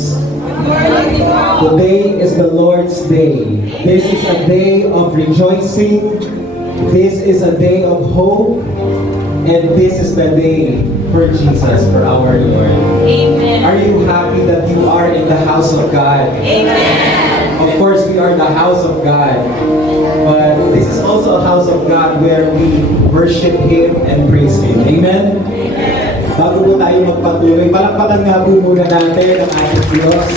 friends. Today is the Lord's Day. This is a day of rejoicing. This is a day of hope. And this is the day for Jesus, for our Lord. Amen. Are you happy that you are in the house of God? Amen. Of course, we are the house of God. But this is also a house of God where we worship Him and praise Him. Amen? Bago po tayo magpatuloy, palakpakan nga po muna natin ang ating Diyos.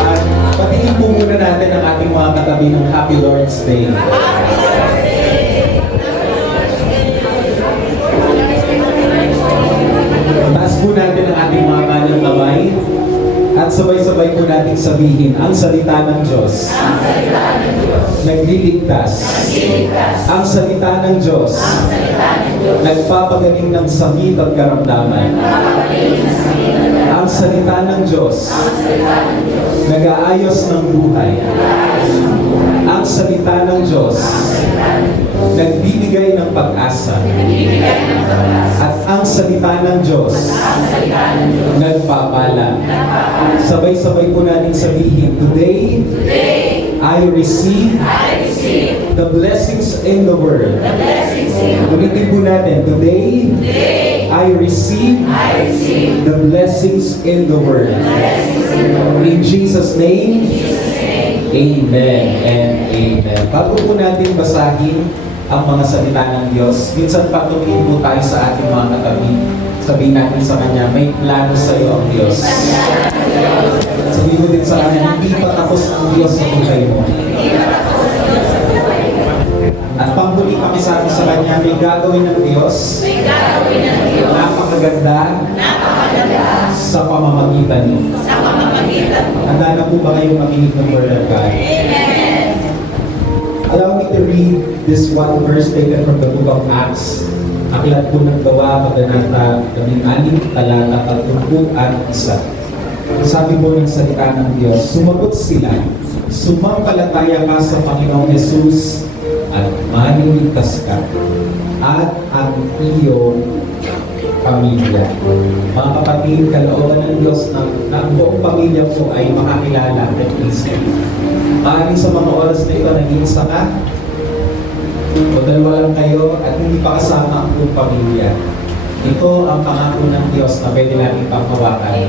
At patingin po muna natin ang ating mga katabi ng Happy Lord's Day. Taas po natin ang ating mga kanyang kamay at sabay-sabay po natin sabihin ang salita ng Diyos. Nagliligtas. Ang salita ng Diyos. Nagpapagaling ng sakit at karamdaman. Ang salita ng Diyos. Nag-aayos ng buhay. Ang salita ng Diyos. Nagbibigay ng pag-asa. At ang salita ng Diyos. Nagpapala. Sabay-sabay po natin sabihin, today, I receive the blessings in the world. Ulitin po natin, today, I receive the blessings in the world. In Jesus' name, Amen and Amen. Bago po natin basahin ang mga salita ng Diyos, minsan pa tumingin po tayo sa ating mga katabi. Sabihin natin sa Kanya, may plano sa iyo ang Diyos. Sabihin mo din sa Kanya, hindi pa tapos ang Diyos sa buhay mo. At panghuli pakisabi sa Kanya, may gagawin ng Diyos. Napakaganda sa pamamagitan mo. Handa na po ba kayong makinig ng Word of God? Allow me to read this one verse taken from the book of Acts. Aklat po ng Gawa, Kabanata 16, talata 31. Sabi po ng salita ng Diyos, sumagot sila, sumampalataya ka sa Panginoong Jesus at maniligtas ka at ang iyong pamilya. Mga kapatid, kalooban ng Diyos na ang buong pamilya po ay makakilala kay Kristo. Maaaring sa mga oras na ito, nag-iisa ka, o dalawa lang kayo at hindi pa kasama ang buong pamilya. Ito ang pangako ng Diyos na pwede natin panghawakan.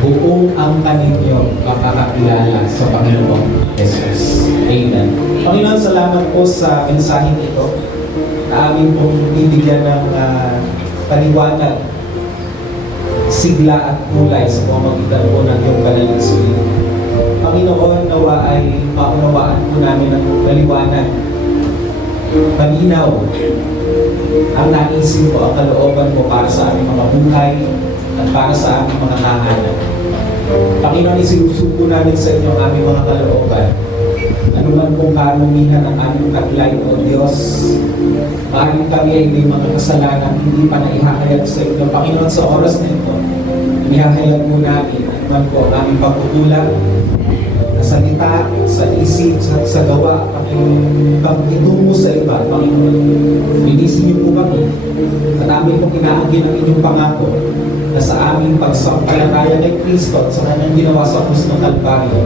Buong ang kaninyong makakakilala sa Panginoong Jesus. Amen. Panginoon, salamat po sa mensaheng ito na amin pong bibigyan ng paliwanag, sigla at kulay sa pamamagitan po ng iyong banal na sulit. Panginoon, nawa ay maunawaan po namin ng paliwanag, malinaw ang naisip ko, ang kalooban mo para sa aming mga buhay at para sa aming mga tahanan. Panginoon, isinusuko namin sa inyo ang aming mga kalooban. Ano man kung karumihan ang aming katilayo o Diyos, maaaring kami ay may mga kasalanan hindi pa naihahayag sa inyo. Panginoon, sa oras na ito, ihahayag mo namin ano man po ang aming pagkukulang sa salita, sa isip, sa gawa, pag-itungo sa iba. Panginoon, linisin niyo po kami at amin pong inaangkin ang inyong pangako na sa aming pagsampalataya kay Kristo at sa kanyang ginawa sa krus ng Kalbaryo,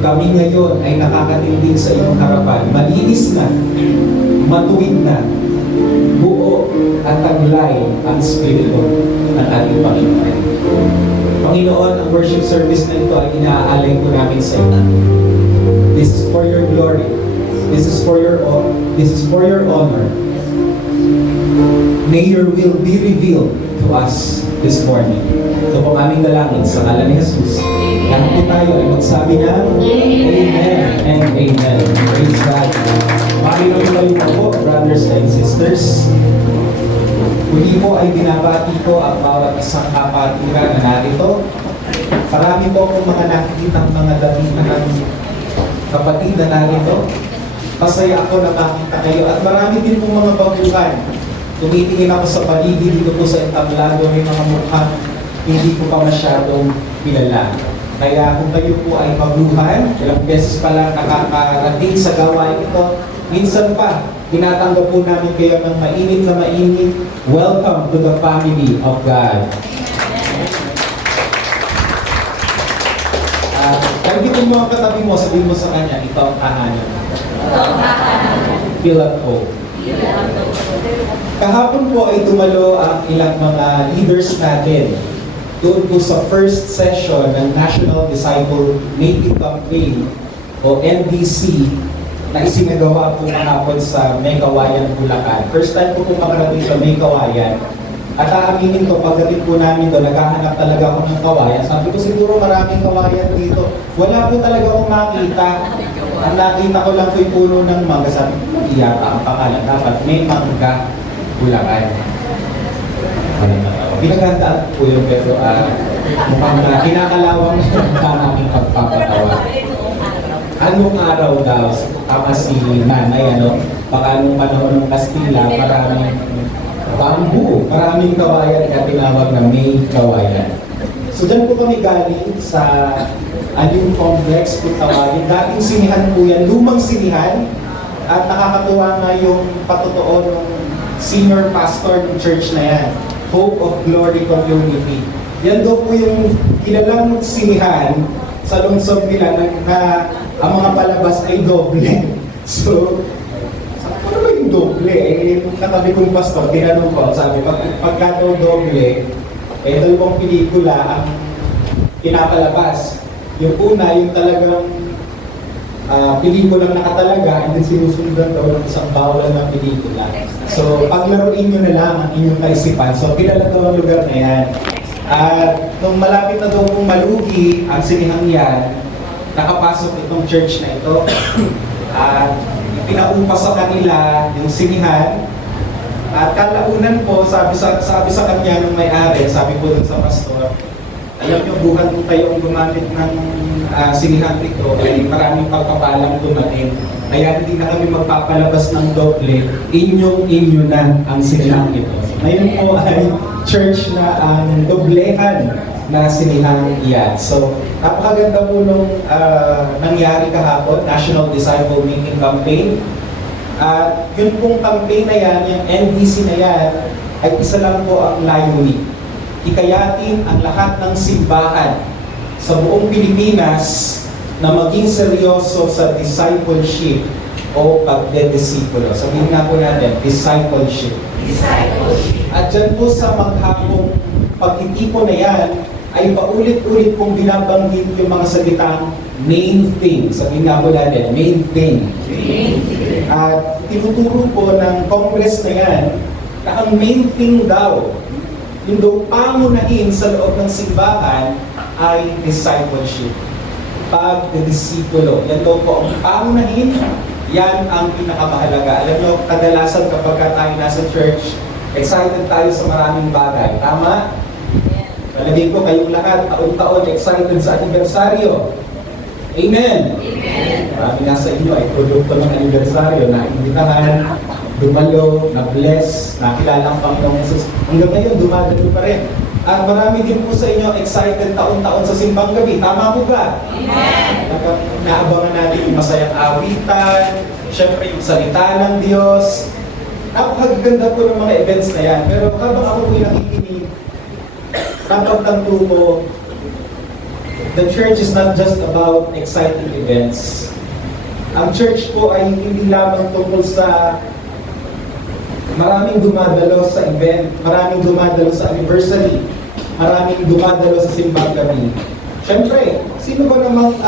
kami ngayon ay nakakatindig sa iyong harapan. Malinis na, matuwid na, buo at taglay ang Espiritu ng ating Panginoon. Panginoon, ang worship service na ito ay inaalay po namin sa iyo. This is for your glory. This is for your honor. May your will be revealed to us this morning. Ito po aming dalangin sa ngalan ni Jesus. Lahat po tayo ay magsabi na Amen and Amen. Praise God. Panginoon kayo po, brothers and sisters. Muli po ay binabati ko ang bawat isang kapatiran na narito. Marami po akong mga nakikitang mga damita ng kapatid na narito. Masaya ako na makita kayo at marami din pong mga baguhan. Tumitingin ako sa paligid dito po sa entablado, may mga mukhang hindi ko pa masyadong kilala. Kaya kung kayo po ay baguhan, ilang beses pa lang nakakarating sa gawain ito, minsan pa tinatanggap po namin kayo ng mainit na mainit. Welcome to the family of God. Kahit ito mga katabi mo, sabihin mo sa kanya, ito ang tahanan. Feel at home. Kahapon po ay dumalo ang ilang mga leaders natin doon po sa first session ng National Disciple Making Campaign o NDC na isinagawa po kahapon sa Megawayan, Bulacan. First time po makarating sa Megawayan. At aaminin ko, pagdating po namin doon, naghahanap talaga ako ng kawayan. Sabi ko, siguro maraming kawayan dito. Wala po talaga akong makita. Ang nakita ko lang po yung puno ng mangga. Sabi ko, iyata ang pangalan. Dapat may mangga Bulacan. Pinaghandaan po yun, pero mukhang kinakalawang na namin pagpapatawa. Anong araw daw, tama si nanay, baka nung panahon ng Kastila, maraming bamboo, maraming kawayan na tinawag na May Kawayan. So dyan po kami galing sa Alium Complex, Putawayan. Dating sinihan po yan, lumang sinihan. At nakakatuwa nga yung patotoo ng senior pastor ng church na yan, Hope of Glory Community. Yan daw po yung kilalang sinihan sa lungsod nila na ang mga palabas ay doble. So, ano ba yung doble? Yung katabi kong pastor, tinanong ko, sabi, pagka daw doble, dalawang pelikula ang pinapalabas. Yung una, yung talagang pelikulang nakatalaga, and then sinusundan daw ng isang bawal na pelikula. So, paglaruin nyo na lang ang inyong kaisipan. So, kilala daw ang lugar na yan. At nung malapit na daw pong malugi ang sinihang yan, nakapasok itong church na ito. At pinaupa sa kanila yung sinihan. At kalaunan po, sabi sa kanya nung may-ari, sabi po dun sa pastor, alam niyo, bukan po kayong gumamit ng sinihan ito, ay maraming pagpapalang dumating. Kaya hindi na kami magpapalabas ng doble, inyo na ang sinihan ito. Ngayon po ay church na ang doblehan na sinihan iyan. So, napakaganda po nung nangyari kahapon, National Disciple Making Campaign. At yun pong campaign na yan, yung NDC na yan, ay isa lang po ang layunin. Hikayatin ang lahat ng simbahan sa buong Pilipinas na maging seryoso sa discipleship o pagdedisipulo. Sabihin nga po natin, discipleship. At dyan po sa maghapong pagtitipon na yan, ay paulit-ulit kong binabanggit yung mga salitang main thing. Sabihin nga po natin, main thing. At tinuturo po ng Congress na yan na ang main thing daw, yung daw pangunahin sa loob ng simbahan ay discipleship. Pagdedisipulo. Yan daw po ang pangunahin, yan ang pinakamahalaga. Alam nyo, kadalasan kapag tayo nasa church, excited tayo sa maraming bagay. Tama? Palagay ko kayong lahat, taon-taon excited sa anibersaryo. Amen! Amen! Marami nga sa inyo ay produkto ng anibersaryo na imbitahan, dumalo, na-bless, nakilala ang Panginoong Jesus. Hanggang ngayon, dumadalo pa rin. At marami din po sa inyo excited taon-taon sa simbang gabi. Tama po ba? Amen! Naabangan natin yung masayang awitan, syempre yung salita ng Diyos. Napakaganda po ng mga events na yan. Pero habang ako po'y nakikinig, napagtanto ko, the church is not just about exciting events. Ang church po ay hindi lamang tungkol sa maraming dumadalo sa event, maraming dumadalo sa anniversary, maraming dumadalo sa simbang gabi. Siyempre, sino ba namang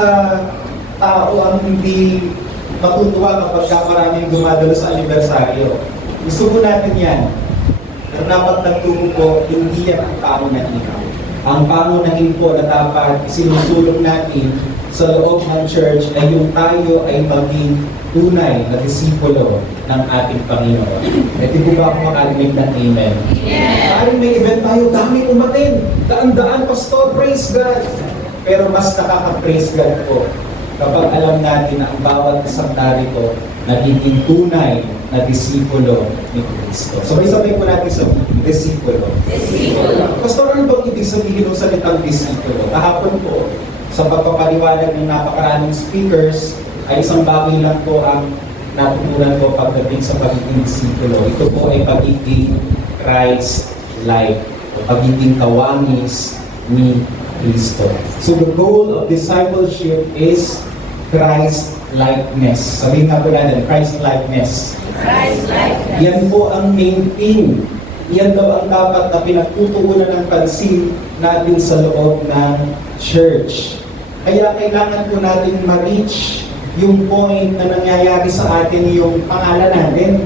tao ang hindi matutuwa kapag maraming dumadalo sa anibersaryo? Gusto po natin yan. Pero napagtanto ko, hindi yan ang pangunahin. Ang pangunahin po na dapat sinusulong natin sa loob ng church ay yung tayo ay maging tunay na disipulo ng ating Panginoon. At hindi ba ako makarinig ng amen? Parang may event tayo, dami umatin. Daan-daan, pastor, praise God. Pero mas nakaka-praise God po kapag alam natin na ang bawat isang narito nagiging tunay na disipulo ni Kristo. Sabay-sabay po natin sa disipulo. Pastor, ano bang ibig sabihin ng salitang disipulo? Kahapon po, sa pagpapaliwanag ng napakaraming speakers, ay isang bagay lang po ang natutunan ko pagdating sa pagiging disipulo. Ito po ay pagiging Christ-like, o pagiging kawangis ni Kristo. So the goal of discipleship is Christ-likeness. Sabihin nga po natin, Christ-likeness. Christ-likeness. Yan po ang main thing. Yan daw ang dapat na pinagtutuunan ng pansin natin sa loob ng church. Kaya kailangan po natin ma-reach yung point na nangyayari sa atin yung pangalan natin.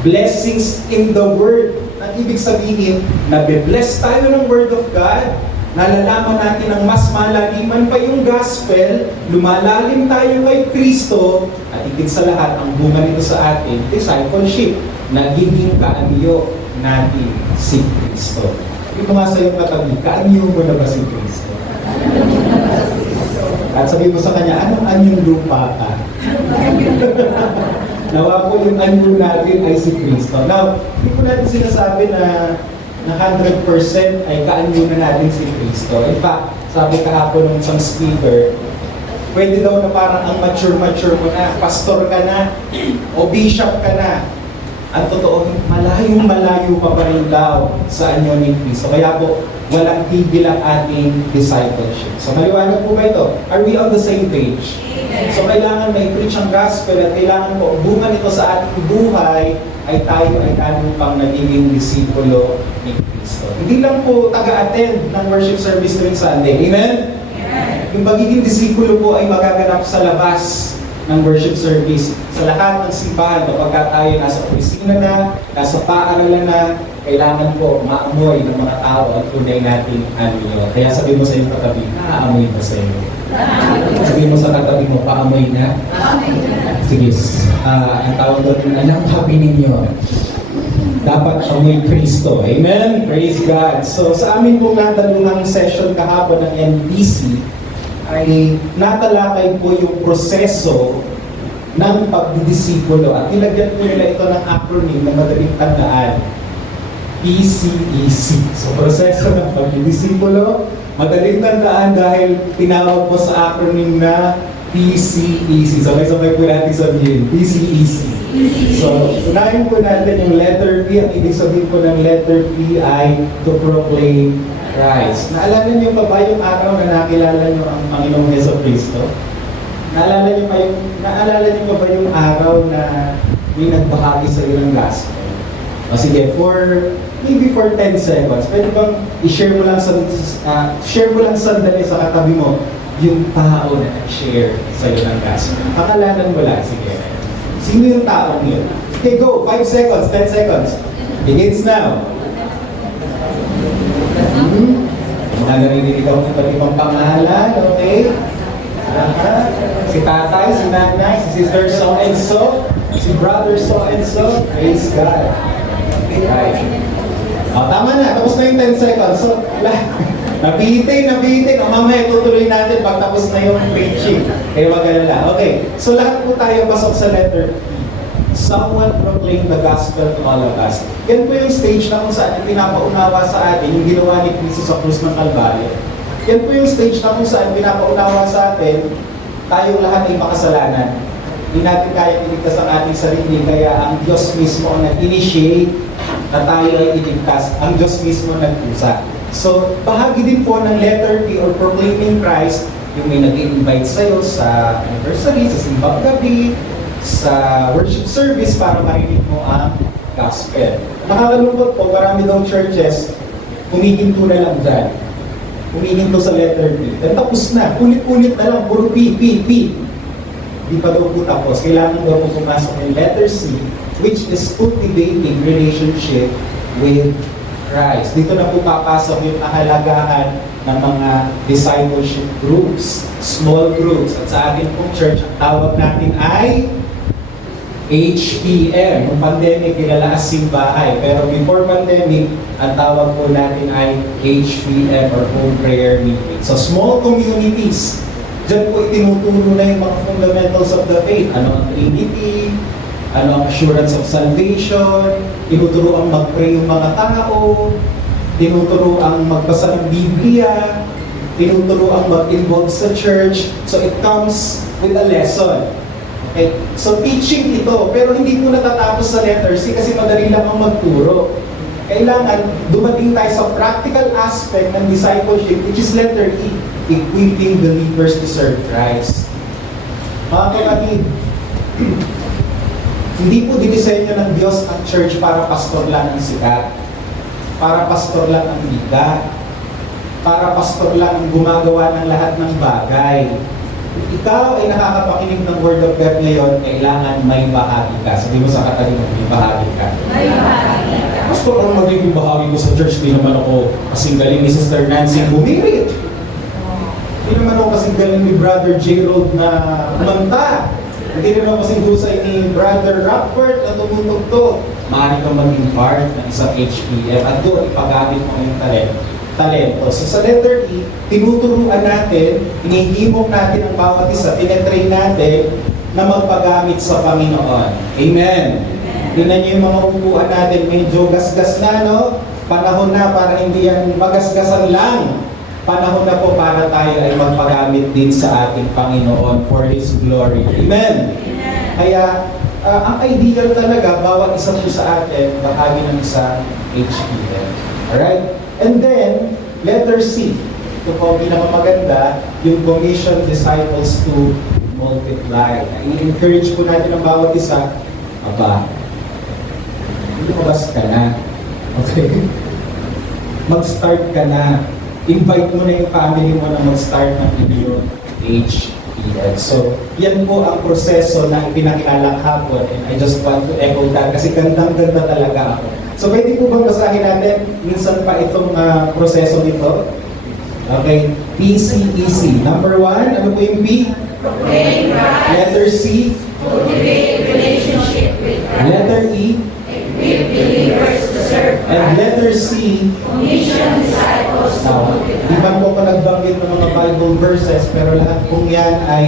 Blessings in the Word. Ang ibig sabihin, nabe-bless tayo ng Word of God, nalalaman natin ang mas malaliman pa yung gospel, lumalalim tayo kay Kristo, at higit sa lahat, ang bunga nito sa atin, discipleship. Nagiging kaanyo natin si Kristo. Ito nga sa iyong katabi, kaanyo mo na ba si Kristo? At sabihin mo sa kanya, anong anyong lupa ka? Nawa po yung anyo natin ay si Kristo. Now, hindi po natin sinasabi na 100% ay kaanyo na natin si Kristo. In fact, sabi kahapon ng isang speaker, pwede daw na parang ang mature mo na, pastor ka na, o bishop ka na. Ang totoo, malayong-malayo pa rin daw sa anyo ni Kristo. Kaya po, walang tigil ang ating discipleship. So, maliwanag po ba ito? Are we on the same page? So, kailangan may preach ang gospel at kailangan po, bunga nito sa ating buhay ay tayo ay tanong pang nagiging disipulo ni Kristo. Hindi lang po taga-attend ng worship service tuwing Sunday. Amen? Yung pagiging disipulo po ay magaganap sa labas ng worship service. Sa lahat ng simbahan, kapag tayo nasa opisina na, nasa paaralan na, kailangan po maamoy ng mga tao at tunay natin ano yun. Kaya sabihin mo sa iyong katabi, naaamoy ba sa iyo? Sabihin mo sa katabi mo, paamoy na? Sige, ang tawag doon, anong happy ninyo? Dapat amoy Kristo. Amen? Praise God. So sa amin pong nataluhang session kahapon ng NPC, ay natalakay po yung proseso ng pagdidisipulo at nilagyan po nila ito ng acronym na madaling tandaan, PCEC. So proseso ng pagdidisipulo, madaling tandaan dahil tinawag po sa acronym na PCEC. Sabay-sabay po natin sabihin, PCEC. So, unahin po natin yung letter P. Ang ibig sabihin po ng letter P ay to proclaim Christ. Naalala niyo pa ba yung araw na nakilala niyo ang Panginoong Heso Kristo? Naalala niyo pa ba yung araw na may nagbahagi sa iyo ng gospel? O sige, maybe for 10 seconds, pwede bang i-share mo lang sandali sa katabi mo yung tao na nag-share sa iyo ng gospel? Pakalanan mo lang, sige. Sino yung taong yun? Okay, go! 5 seconds, 10 seconds. Begins now. Narinig ako ng iba't ibang pangalan, okay? Si tatay, si nanay, si sister so-and-so, si brother so-and-so, praise God. Right. Tama na, tapos na yung 10 seconds. So, nabihitin. Mamaya tutuloy natin pag tapos na yung preaching. Kaya mag-alala. Okay, so lahat po tayo pasok sa letter P. Someone proclaim the gospel to all of us. Yan po yung stage na kung saan pinapaunawa sa atin yung ginawa ni Cristo sa krus ng Kalbaryo. Yan po yung stage na kung saan pinapaunawa sa atin tayong lahat ay makasalanan. Hindi natin kaya iligtas ang ating sarili, kaya ang Diyos mismo ang nag-initiate na tayo ay iligtas. Ang Diyos mismo nagpusa. So, bahagi din po ng letter P or proclaiming Christ, yung may nag-invite sa'yo sa anniversary, sa simbang gabi, sa worship service para marinig mo ang gospel. Nakakalungkot po, marami daw churches, humihinto na lang dyan. Humihinto sa letter P. Then tapos na, ulit-ulit na lang, puro P. Di pa daw po tapos. Kailangan daw po pumasok yung letter C, which is cultivating relationship with Christ. Dito na po papasok yung kahalagahan ng mga discipleship groups, small groups. At sa ating pong church, ang tawag natin ay HPM. Noong pandemic, kilala as simbahay. Pero before pandemic, ang tawag po natin ay HPM or Home Prayer Meeting. So small communities. Diyan po itinuturo na yung mga fundamentals of the faith. Ano ang Trinity, ano ang assurance of salvation, tinuturo ang mag-pray yung mga tao, tinuturo ang magbasa ng Biblia, tinuturo ang mag-involve sa church. So it comes with a lesson. Okay? So teaching ito, pero hindi po natatapos sa letter C kasi madali lang ang magturo. Kailangan dumating tayo sa practical aspect ng discipleship, which is letter E, equipping believers to serve Christ. Mga kapatid, hindi po dinisenyo ng Diyos ang church para pastor lang ang sikat, para pastor lang ang bigat, para pastor lang ang gumagawa ng lahat ng bagay. Kung ikaw ay nakakapakinig ng Word of God ngayon, kailangan may bahagi ka. Sabi mo sa katabi mo, may bahagi ka. May bahagi ka. Pastor, ang magiging bahagi ko sa church, di naman ako kasing galing ni Sister Nancy bumirit. Di naman ako kasing galing ni Brother Gerald na kumanta. Hindi naman ako kasing husay ni Brother Rockford na tumutugtog. Maaari kang maging part ng isang HPM at doon ipagamit mo yung talento. So sa letter E, tinuturuan natin, hinihimok natin ang bawat isa, tinetrain natin na magpagamit sa Panginoon. Amen! Tingnan niyo yung mga upuan natin, medyo gasgas na, no? Panahon na para hindi yan magasgasan lang. Panahon na po para tayo ay magpagamit din sa ating Panginoon for His glory. Amen! Kaya, ang ideal talaga, bawat isa po sa atin, bahagi ng isang HPM. Alright? And then, letter C. Ito po ang pinakamaganda, yung commission disciples to multiply. I-encourage po natin ang bawat isa, lumabas ka na. Okay? Mag-start ka na. Invite mo na yung family mo na mag-start ng inyong HPM. So, yan po ang proseso na ipinakilala kahapon. And I just want to echo that kasi gandang-ganda talaga ako. So, pwede po bang basahin natin minsan pa itong proseso nito? Okay. PCEC. Number 1, ano po yung P? Proclaim Christ. Letter C. Cultivate relationship with Christ. Letter E. Equip believers to serve And Christ. letter C. Commission disciples to Now, multiply. di man po ako nagbanggit ng mga Bible verses, pero lahat pong yan ay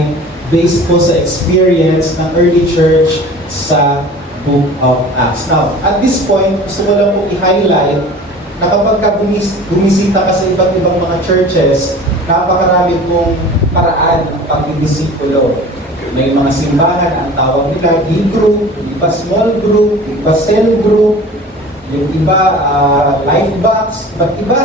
based po sa experience ng early church sa Book of Acts. Now, at this point, gusto ko lang po i-highlight na kapag ka bumisita ka sa iba't ibang mga churches, napakarami pong paraan ng pagdidisipulo. May mga simbahan, ang tawag nila, D-group, yung iba small group, yung iba cell group, yung iba life box, iba't iba.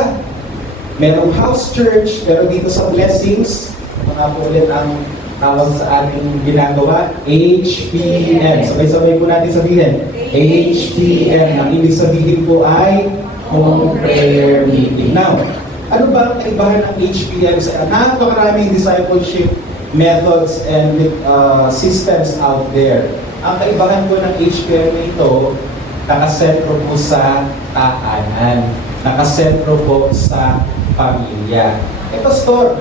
Merong house church, pero dito sa blessings, mga po ulit ang tawag sa ating ginagawa, HPM. Sabay-sabay po natin sabihin, HPM. Ang ibig sabihin po ay Home Prayer Meeting. Now, ano ba ang kaibahan ng HPM? Napakaraming discipleship methods and systems out there. Ang kaibahan po ng HPM ito, nakasentro po sa tahanan, nakasentro po sa pamilya. Pastor,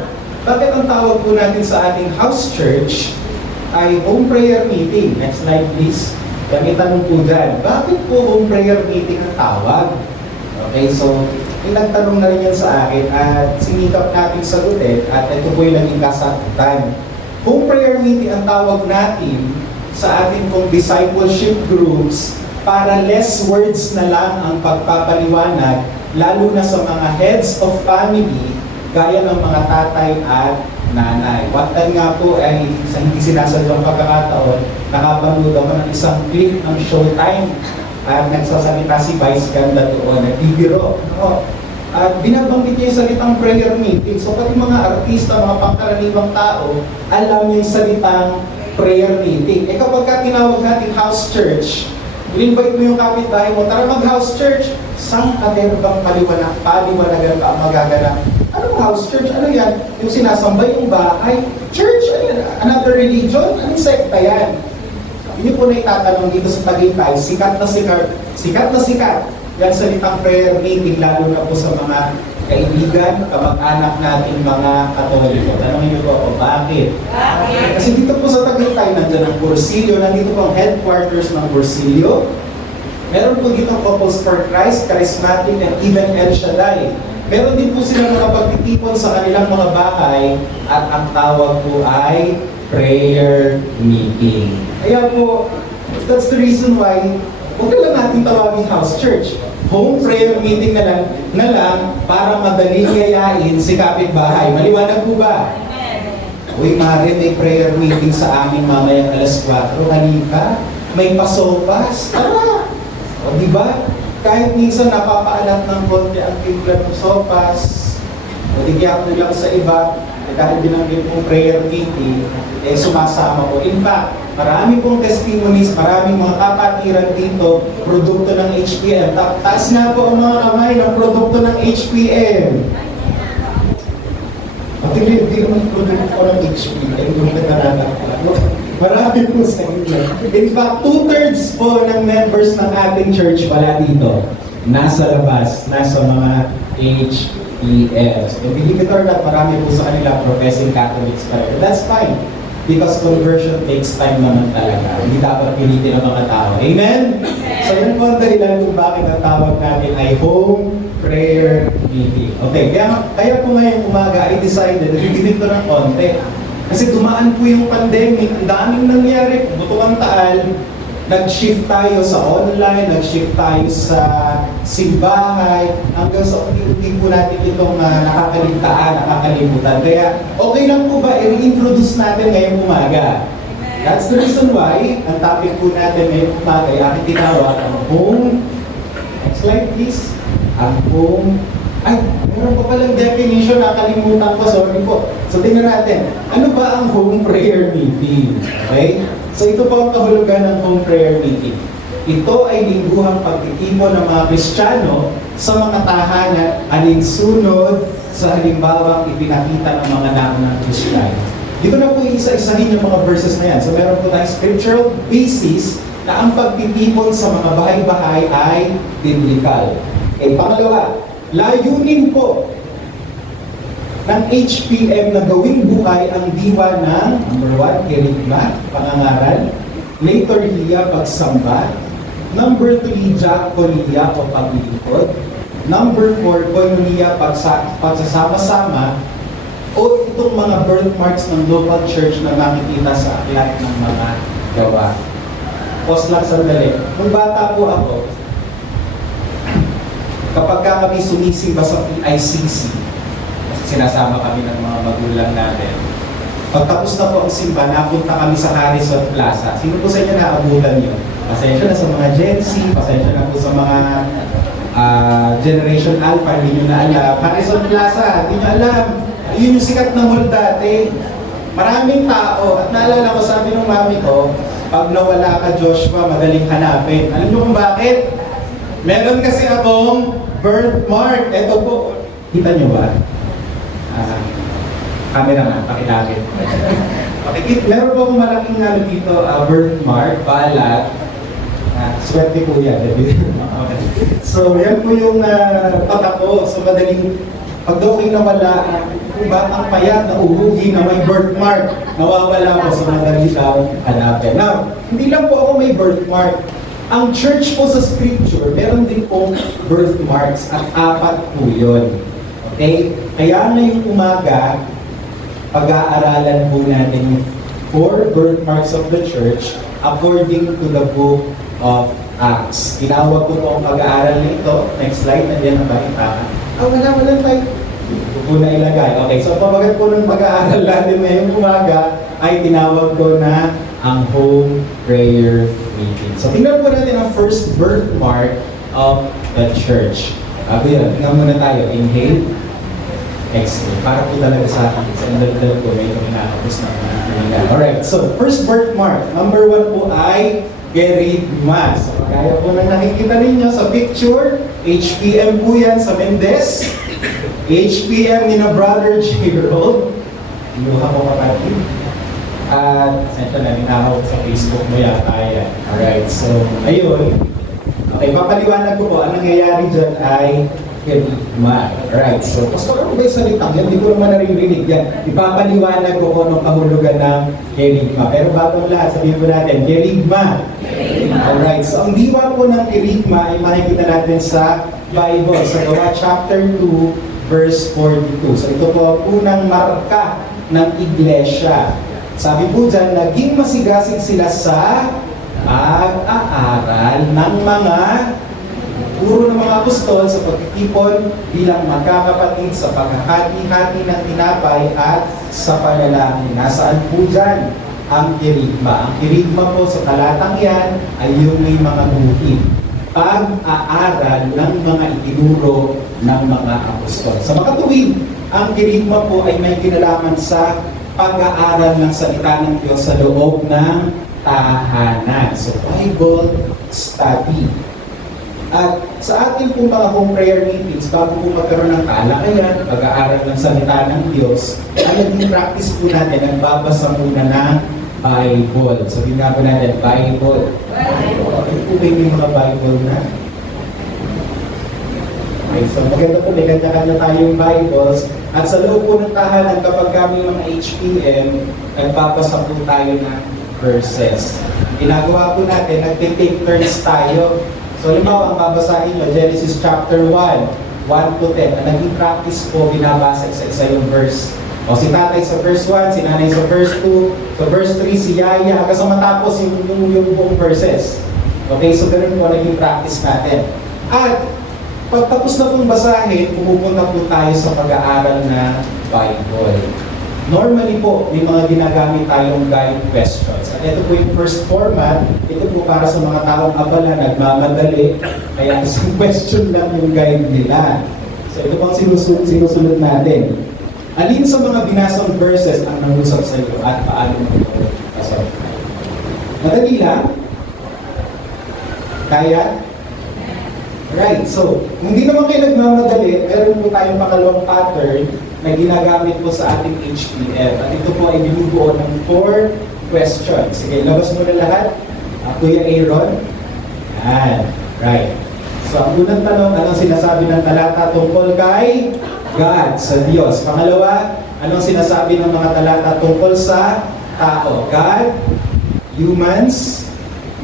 bakit ang tawag po natin sa ating house church ay home prayer meeting? Next slide please. May tanong po dyan, bakit po home prayer meeting ang tawag? Okay, so yung nagtanong na rin yan sa akin at sinikap natin sagutin at ito po yung naging kasagutan. Home prayer meeting ang tawag natin sa ating pong discipleship groups para less words na lang ang pagpapaliwanag lalo na sa mga heads of family gaya ng mga tatay at nanay. One time nga po ay sa hindi sinasadyang pagkakataon, nakapanood ako ng isang clip ng Showtime at nagsasalita si Vice Ganda doon, nagbibiro. At binabanggit niya yung salitang prayer meeting. So pati mga artista, mga pangkaraniwang tao, alam yung salitang prayer meeting. Kapag ka tinawag natin house church, in-invite mo yung kapitbahay mo, tara mag-house church. Saan ka meron bang paliwanagan pa ang magaganap? Anong house church? Ano yan? Yung sinasambay yung bahay? Church? Ano yan? Another religion? Anong sekta yan? Yun po na itatanong dito sa Tagaytay, sikat na sikat. Yan salitang prayer meeting, lalo na po sa mga kaibigan, kamag-anak natin mga Katoliko. Tanongin niyo po ako, bakit? Kasi dito po sa Tagaytay, nandiyan ang Cursilyo, nandito po ang headquarters ng Cursilyo. Meron po dito Couples for Christ, Charismatic, and even El Shaddai. Meron din po silang mga pagtitipon sa kanilang mga bahay at ang tawag po ay prayer meeting. Kaya po, that's the reason why huwag lang natin tawagin house church. Home prayer meeting na lang para madaling yayain si kapitbahay. Maliwanag po ba? Uy, Mare, may prayer meeting sa amin mamayang alas 4. Halika, may pasopas. Tara! O, di ba? Kahit minsan napapaalat ng konti ang timpla ng sopas, o tigiyak mo lang sa iba, dahil binanggit mong prayer meeting, sumasama ko. In fact, marami pong testimonies, maraming mga kapatiran dito, produkto ng HPM. Taas na po ang mga kamay ng produkto ng HPM. At hindi naman produkto ng HPM, yung nagkaranak. Marami po sa inyo. In fact, 2/3 po ng members ng ating church pala dito, nasa labas, nasa mga HPMs. And believe it or not, marami po sa kanila professing Catholics pa rin. That's fine. Because conversion takes time naman talaga. Hindi dapat pilitin ang mga tao. Amen? So yun po ang dahilan kung bakit ang tawag natin ay home prayer meeting. Okay, kaya po ngayong umaga I decided na bibigyan ito ng konti. Kasi dumaan po yung pandemic, ang daming nangyari, butukan taal, nag-shift tayo sa online, nag-shift tayo sa simbahay, hanggang sa unti-unti po natin itong nakakaligtaan, nakakalimutan. Kaya okay lang po ba i-reintroduce natin ngayong umaga? That's the reason why ang topic po natin ngayong umaga ay aking tinawag ang home. Next slide please. Ang home. Ay, meron pa palang definition, nakalimutan ko, sorry po. So tingnan natin, ano ba ang home prayer meeting? Okay? So ito po ang kahulugan ng home prayer meeting. Ito ay lingguhang pagtitipon ng mga Kristiyano sa mga tahanan alinsunod sa halimbawang ipinakita ng mga naunang Kristiyano. Dito na po isa-isahin yung mga verses na yan. So meron po tayong scriptural basis na ang pagtitipon sa mga bahay-bahay ay biblical. Okay, pangalawa, layunin po ng HPM na gawing buhay ang diwa ng number 1, kerigma, pangangaral, liturhiya, pagsamba, number 3, diakonia o paglilingkod, number 4, koinonia, pagsasama-sama, o itong mga birthmarks ng local church na makikita sa aklat ng mga gawa. Pause lang sandali. Nung bata po ako, kapag kami sumisimba sa PICC, kasi sinasama kami ng mga magulang natin, pagtapos na po ang simba, napunta kami sa Harrison Plaza. Sino po sa inyo naabutan yun? Pasensya na sa mga Gen Z, pasensya na po sa mga Generation Alpha, hindi nyo na alam. Harrison Plaza, hindi nyo alam. Yun yung sikat na mall dati. Maraming tao. At naalala ko, sabi ng mami ko, pag nawala ka Joshua, madaling hanapin. Alam nyo kung bakit? Meron kasi akong birthmark. Ito po. Kita nyo ba? Cameraman, pakilapit. Meron po akong malaking dito, birthmark, balat. Swerte po yan. So, yan po yung pata ko. So, madaling, pag daw kayo nawala, kung batang payat na uhugi na may birthmark, nawawala po sa madaling tao hanapin. Now, hindi lang po ako may birthmark. Ang church po sa scripture, meron din pong birthmarks at 4 po yun. Okay? Kaya ngayong umaga, pag-aaralan po natin yung 4 birthmarks of the church according to the book of Acts. Tinawag ko po ang pag-aaral nito. Next slide, nandiyan ang balita. Wala tayo. Ito po na ilagay. Okay, so pamagat po ng pag-aaral natin ngayong umaga ay tinawag ko na ang home prayer meeting. So tingnan po natin ang first birthmark of the church. Yun, tingnan muna tayo. Inhale, exhale. Para po talaga sa akin. Sa endal ko, may hinahapos na mga. Alright, so first birthmark. Number 1 po ay kerigma. So kaya po na nakikita ninyo sa picture, HPM po yan sa Mendez. HPM ni na Brother Gerald. Inuha ko kapatid. At sensya na, ninahawag sa Facebook mo yata yan. Alright, so ayun. Okay, papaliwanag ko po, ang nangyayari dyan ay kerigma. Alright, so pastor, ano ba yung salitang yan? Hindi ko naman naririnig yan. Ipapaliwanag ko kung anong kahulugan ng kerigma. Pero bago ang lahat, sabihin po natin, kerigma. Alright, so ang diwa po ng kerigma ay makikita natin sa Bible, sa Gawa chapter 2, verse 42. So ito po ang unang marka ng iglesia. Sabi po dyan, naging masigasig sila sa pag-aaral ng mga pagtuturo ng mga apostol sa pagtitipon bilang magkakapatid sa paghahati-hati ng tinapay at sa panalangin. Nasaan po dyan ang kirigma? Ang kirigma po sa talatang yan ay yung may mga buhid. Pag-aaral ng mga itinuro ng mga apostol. Sa makatuwid, ang kirigma po ay may kinalaman sa pag-aaral ng salita ng Diyos sa loob ng tahanan. So, Bible study. At sa ating pong mga home prayer meetings, bago po magkaroon ng talakayan, pag-aaral ng salita ng Diyos, ang naging practice po natin, nagbabasa muna ng Bible. So, ginagawa po natin, Bible. Ano po ba yung mga Bible na? Okay, so maganda po, may kanya-kanya tayong Bibles. At sa loob po ng tahanan, kapag kami mga HPM, nagbabasa po tayo ng verses. Ginagawa po natin, nag-take turns tayo. So, halimbawa, ang babasahin nyo, Genesis chapter 1, 1 to 10. Ang naging practice po, binabasa isa yung verse. O si tatay sa verse 1, si nanay sa verse 2, sa verse 3, si yaya, hanggang sa matapos yung buong verses. Okay, so ganun po naging practice natin. At pagtapos na pong basahin, pumupunta po tayo sa pag-aaral na Bible. Normally po, may mga ginagamit tayong guide questions. At ito po yung first format. Ito po para sa mga taong abala, nagmamadali. Kaya isang question lang yung guide nila. So ito po ang sinusunod natin. Alin sa mga binasang verses ang nangusap sa iyo at paano mo ito kasal? Madali lang. Kaya? Right, so, hindi naman kayo nagmamadali, meron po tayong pangalawang pattern na ginagamit po sa ating HPF. At ito po ay binubuo ng 4 questions. Sige, labas mo na lahat. Kuya Aaron. Yan, right. So, ang unang tanong, anong sinasabi ng talata tungkol kay God, sa Diyos? Pangalawa, anong sinasabi ng mga talata tungkol sa tao? God, humans,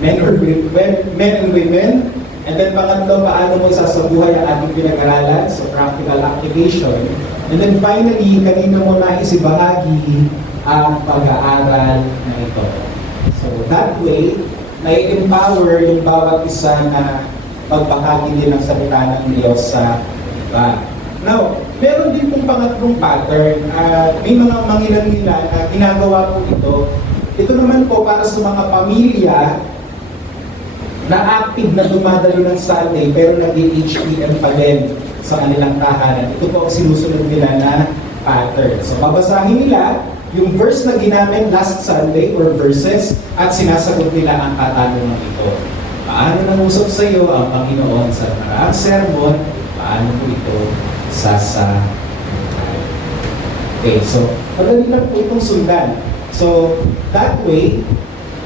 men and women. And then pangatlo, paano mo isasabuhay ang ating pinag-aralan? So practical application. And then finally, kanina mo na isibahagi ang pag-aaral na ito. So that way, nai-empower yung bawat isa na pagbahagi din ng salita ng Diyos sa iba. Now, meron din pong pangatlong pattern. May mga mangilan-ngilan na ginagawa po ito. Ito naman po para sa mga pamilya na active na dumadalo ng Sunday pero nag-HPM pa din sa kanilang tahanan. Ito po ang sinusunod nila na pattern. So, babasahin nila yung verse na ginamit last Sunday or verses at sinasagot nila ang katanungan ito. Paano nangusap sa iyo ang Panginoon sa nakaraang sermon? Paano po ito sasagot? Okay, so, madali lang po itong sundan. So, that way,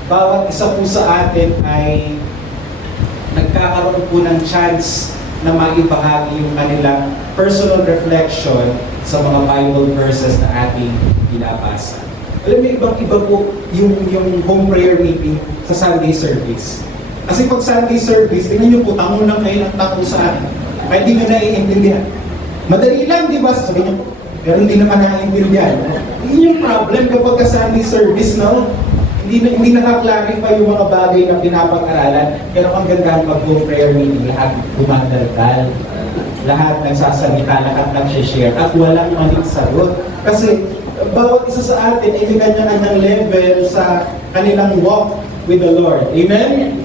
bawat isa po sa atin ay nagkakaroon po ng chance na maibahagi yung kanilang personal reflection sa mga Bible verses na ating binabasa. Alam mo, ibang-iba po yung home prayer meeting sa Sunday service. Kasi pag Sunday service, tingnan nyo po, tango lang kayo ng tango sa atin. Kaya hindi nyo naiintindihan. Madali lang, di ba? Sabi nyo, pero hindi naman naiintindihan. Yun yung problem kapag Sunday service, no? Hindi nakaklarify yung mga bagay na pinapag-aralan. Pero ang ganda pag-home prayer meeting, lahat dumandaldal. Lahat nagsasalita, lahat nag-share, at walang maling sagot. Kasi bawat isa sa atin ay may kanya-kanyang level sa kanilang walk with the Lord. Amen?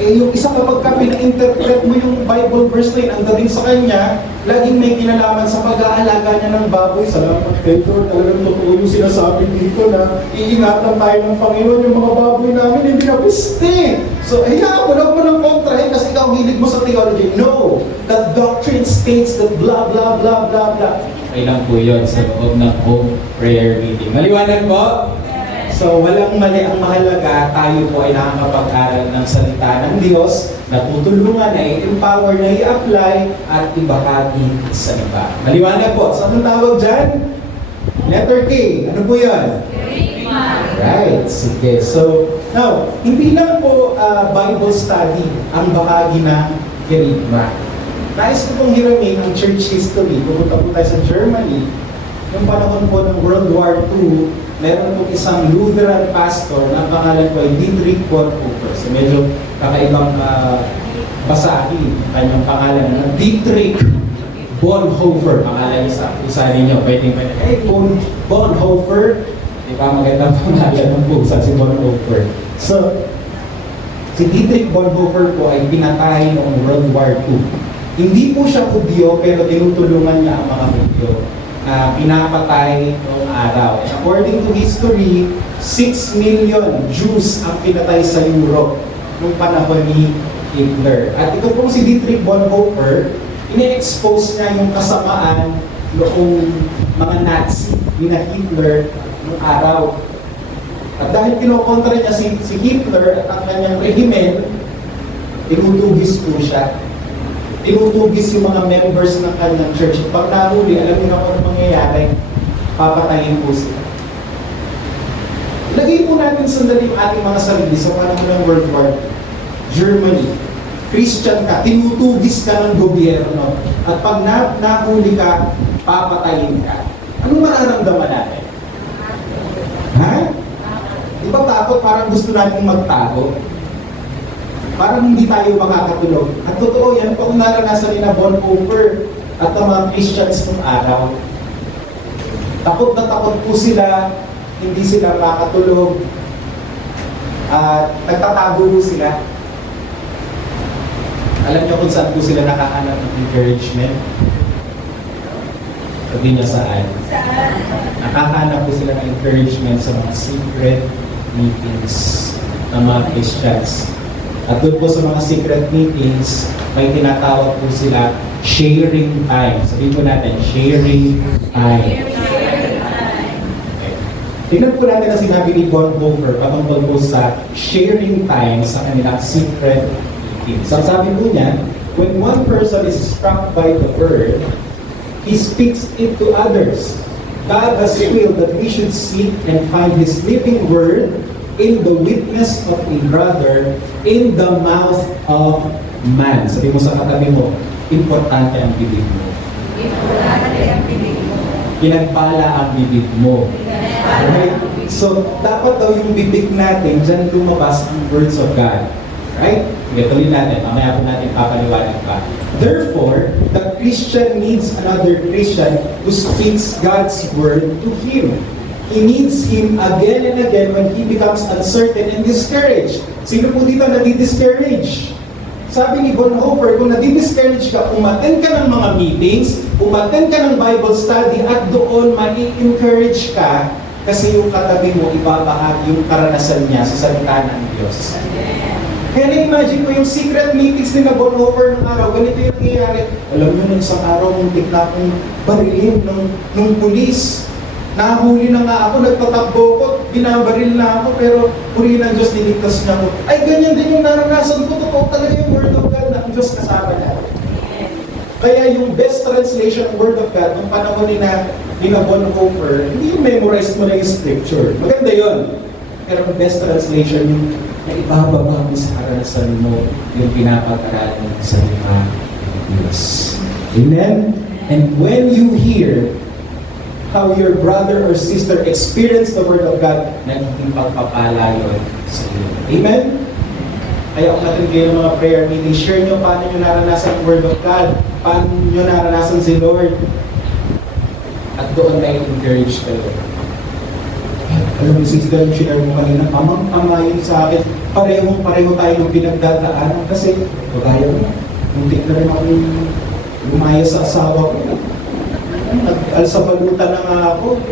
Eh, yung isa kapag ka pina-interpret mo yung Bible verse na yun, ang dating sa kanya, laging may kinalaman sa pag-aalaga niya ng baboy. Salamat kay Lord, talagang totoo yung sinasabi dito na iingatan tayo ng Panginoon, yung mga baboy namin, hindi na piste. So, wala mo ng kontrahin kasi ikaw hilig mo sa theology. No! That doctrine states that blah, blah, blah, blah, blah. Ay lang po yun sa loob ng home prayer meeting. Maliwanag po? So, walang mali, ang mahalaga, tayo po ay nakakapag-aral ng salita ng Diyos, natutulungan, na-empower, na i-apply, at ibahagi sa iba. Maliwanag po. So, anong tawag dyan? Letter K. Ano po yun? Right. Sige. So, now, hindi lang po Bible study ang bahagi ng kerigma. Nais ko pong hiramin ang church history. Pupunta po tayo sa Germany. Yung panahon po ng World War II, meron po isang Lutheran pastor na pangalan po ay Dietrich Bonhoeffer. So medyo kakaibang basahin ang kanyang pangalan na Dietrich Bonhoeffer. Pangalan niya sa ninyo. Pwede. Hey, Bonhoeffer. Di ba magandang pangalan ng pusa si Bonhoeffer? So, si Dietrich Bonhoeffer po ay pinatay noong World War II. Hindi po siya Hudyo, pero tinutulungan niya ang mga Hudyo. Pinapatay noong araw. And according to history, 6 million Jews ang pinatay sa Europe noong panahon ni Hitler. At ito pong si Dietrich Bonhoeffer, ini-expose niya yung kasamaan noong mga Nazi ni Hitler noong araw. At dahil kinokontra niya si Hitler at ang kanyang rehimen, tinutugis po siya. Tinutugis yung mga members ng kanyang church. Pag nahuli, alam niyo na kung ano mangyayari, papatayin po sila. Lagay po natin sandali yung ating mga sarili sa panahon ng World War Germany. Christian ka, tinutugis ka ng gobyerno. At pag nahuli ka, papatayin ka. Anong mararamdaman natin? Ha? Di ba takot? Parang gusto natin magtago. Parang hindi tayo makakatulog. At totoo yan, kung naranasan ni na Bonhoeffer at ang mga Christians ng araw. Takot na takot po sila, hindi sila makakatulog, at nagtatago po sila. Alam niyo kung saan po sila nakahanap ng encouragement? Sabi niya saan? Nakahanap po sila ng encouragement sa mga secret meetings ng mga Christians. At doon po sa mga secret meetings, may tinatawag po sila sharing time. Sabihin po natin, sharing time. Okay. Tingnan po natin ang sinabi ni Bonhoeffer patungkol po sa sharing time sa kanilang secret meetings. So, sabi po niya, when one person is struck by the word, he speaks it to others. God has willed that we should seek and find His living word in the witness of a brother, in the mouth of man. Sabi mo sa katabi mo, importante ang bibig mo. Importante ang bibig mo. Pinagpala ang bibig mo. Right? So, dapat daw yung bibig natin, dyan lumabas ang words of God. Right? Sige, tuloy natin. Mamaya po natin papaliwanag pa. Therefore, the Christian needs another Christian who speaks God's word to him. He needs Him again and again when he becomes uncertain and discouraged. Sino po dito nadi-discourage? Sabi ni Bonhoeffer, kung nadi-discourage ka, umattend ka ng mga meetings, umattend ka ng Bible study, at doon ma-encourage ka kasi yung katabi mo ibabahagi yung karanasan niya sa salita ng Diyos. Kaya na-imagine ko yung secret meetings ni na Bonhoeffer ng araw, ganito yung nangyayari. Alam nyo, nung isang araw, muntik na akong barilin nung pulis. Nahuli na nga ako, nagtatakbo ko, binabaril na ako, pero puri ng Diyos, niligtas niya ako. Ay, ganyan din yung naranasan ko. Totoo talaga yung Word of God na ang Diyos kasama niya. Kaya yung best translation ng Word of God, nung panahon ni na Bonhoeffer, hindi yung memorize mo na yung scripture. Maganda yun. Pero ang best translation yung naibababa mo sa karanasan mo, yung pinapag-aralan mo sa mga Diyos. Amen? And when you hear how your brother or sister experience the Word of God, nagiging pagpapala yun sa iyo. Amen? Kaya kung natin kayo ng mga prayer meeting, share nyo paano nyo naranasan ang Word of God, paano nyo naranasan si Lord. At doon tayo encourage kayo. Alam mo, sister, yung share mo kanina, amang-ama yun sa akin. Parehong-pareho tayo ng pinagdadaanan kasi, kagaya mo, muntik na rin akong lumaya sa asawa ko. Nag-alsabalutan na nga ako.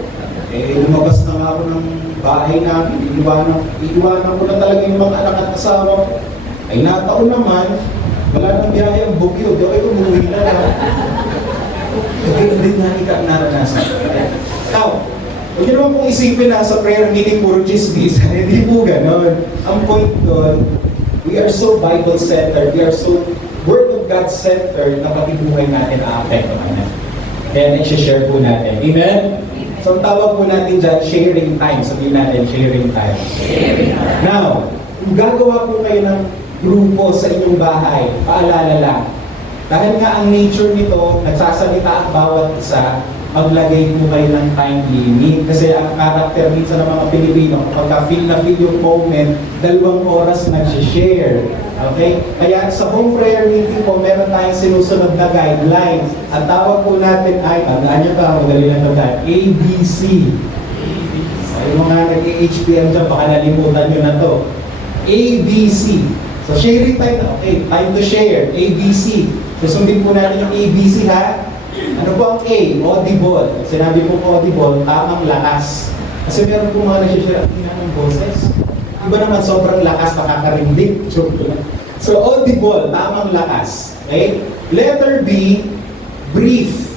Lumabas na nga ako ng bahay namin. Iiwanan ko na talaga yung mga anak at asawa ko. Ay nataon naman, wala nang biyahe ang bugyo. Di ako umuwi na lang. Kaya hindi nga ika naranasan. Now, huwag niyo naman pong isipin na sa prayer meeting puro chismis. Hindi po ganon. Ang point doon, we are so Bible-centered, we are so Word of God-centered na pati buhay natin aapekto naman. Kaya na-share po natin. Amen? So, ang tawag po natin dyan, sharing time. Sabihin natin, sharing time. Now, kung gagawa po kayo ng grupo sa inyong bahay, paalala lang. Dahil nga ang nature nito, nagsasalita ang bawat isa, maglagay po kayo ng time limit. Kasi ang character minsan ng mga Pilipino, kapag feel na feel yung moment, 2 oras nag-share. Okay? Kaya sa home prayer meeting po, meron tayong sinusunod na guidelines. Ang tawag po natin ay, tandaan nyo pa, madali lang ito tayo, ABC. Yung mga nag-HPM dyan, baka nalimutan nyo na to. ABC. So sharing time, okay, time to share, ABC. Susundin po natin yung ABC ha. Ano po ang A? Audible. Sinabi po audible, tamang lakas. Kasi meron po mga nag-share ang ng boses. Iba naman sobrang lakas, makakarindig. So audible, tamang lakas. Okay? Letter B, brief.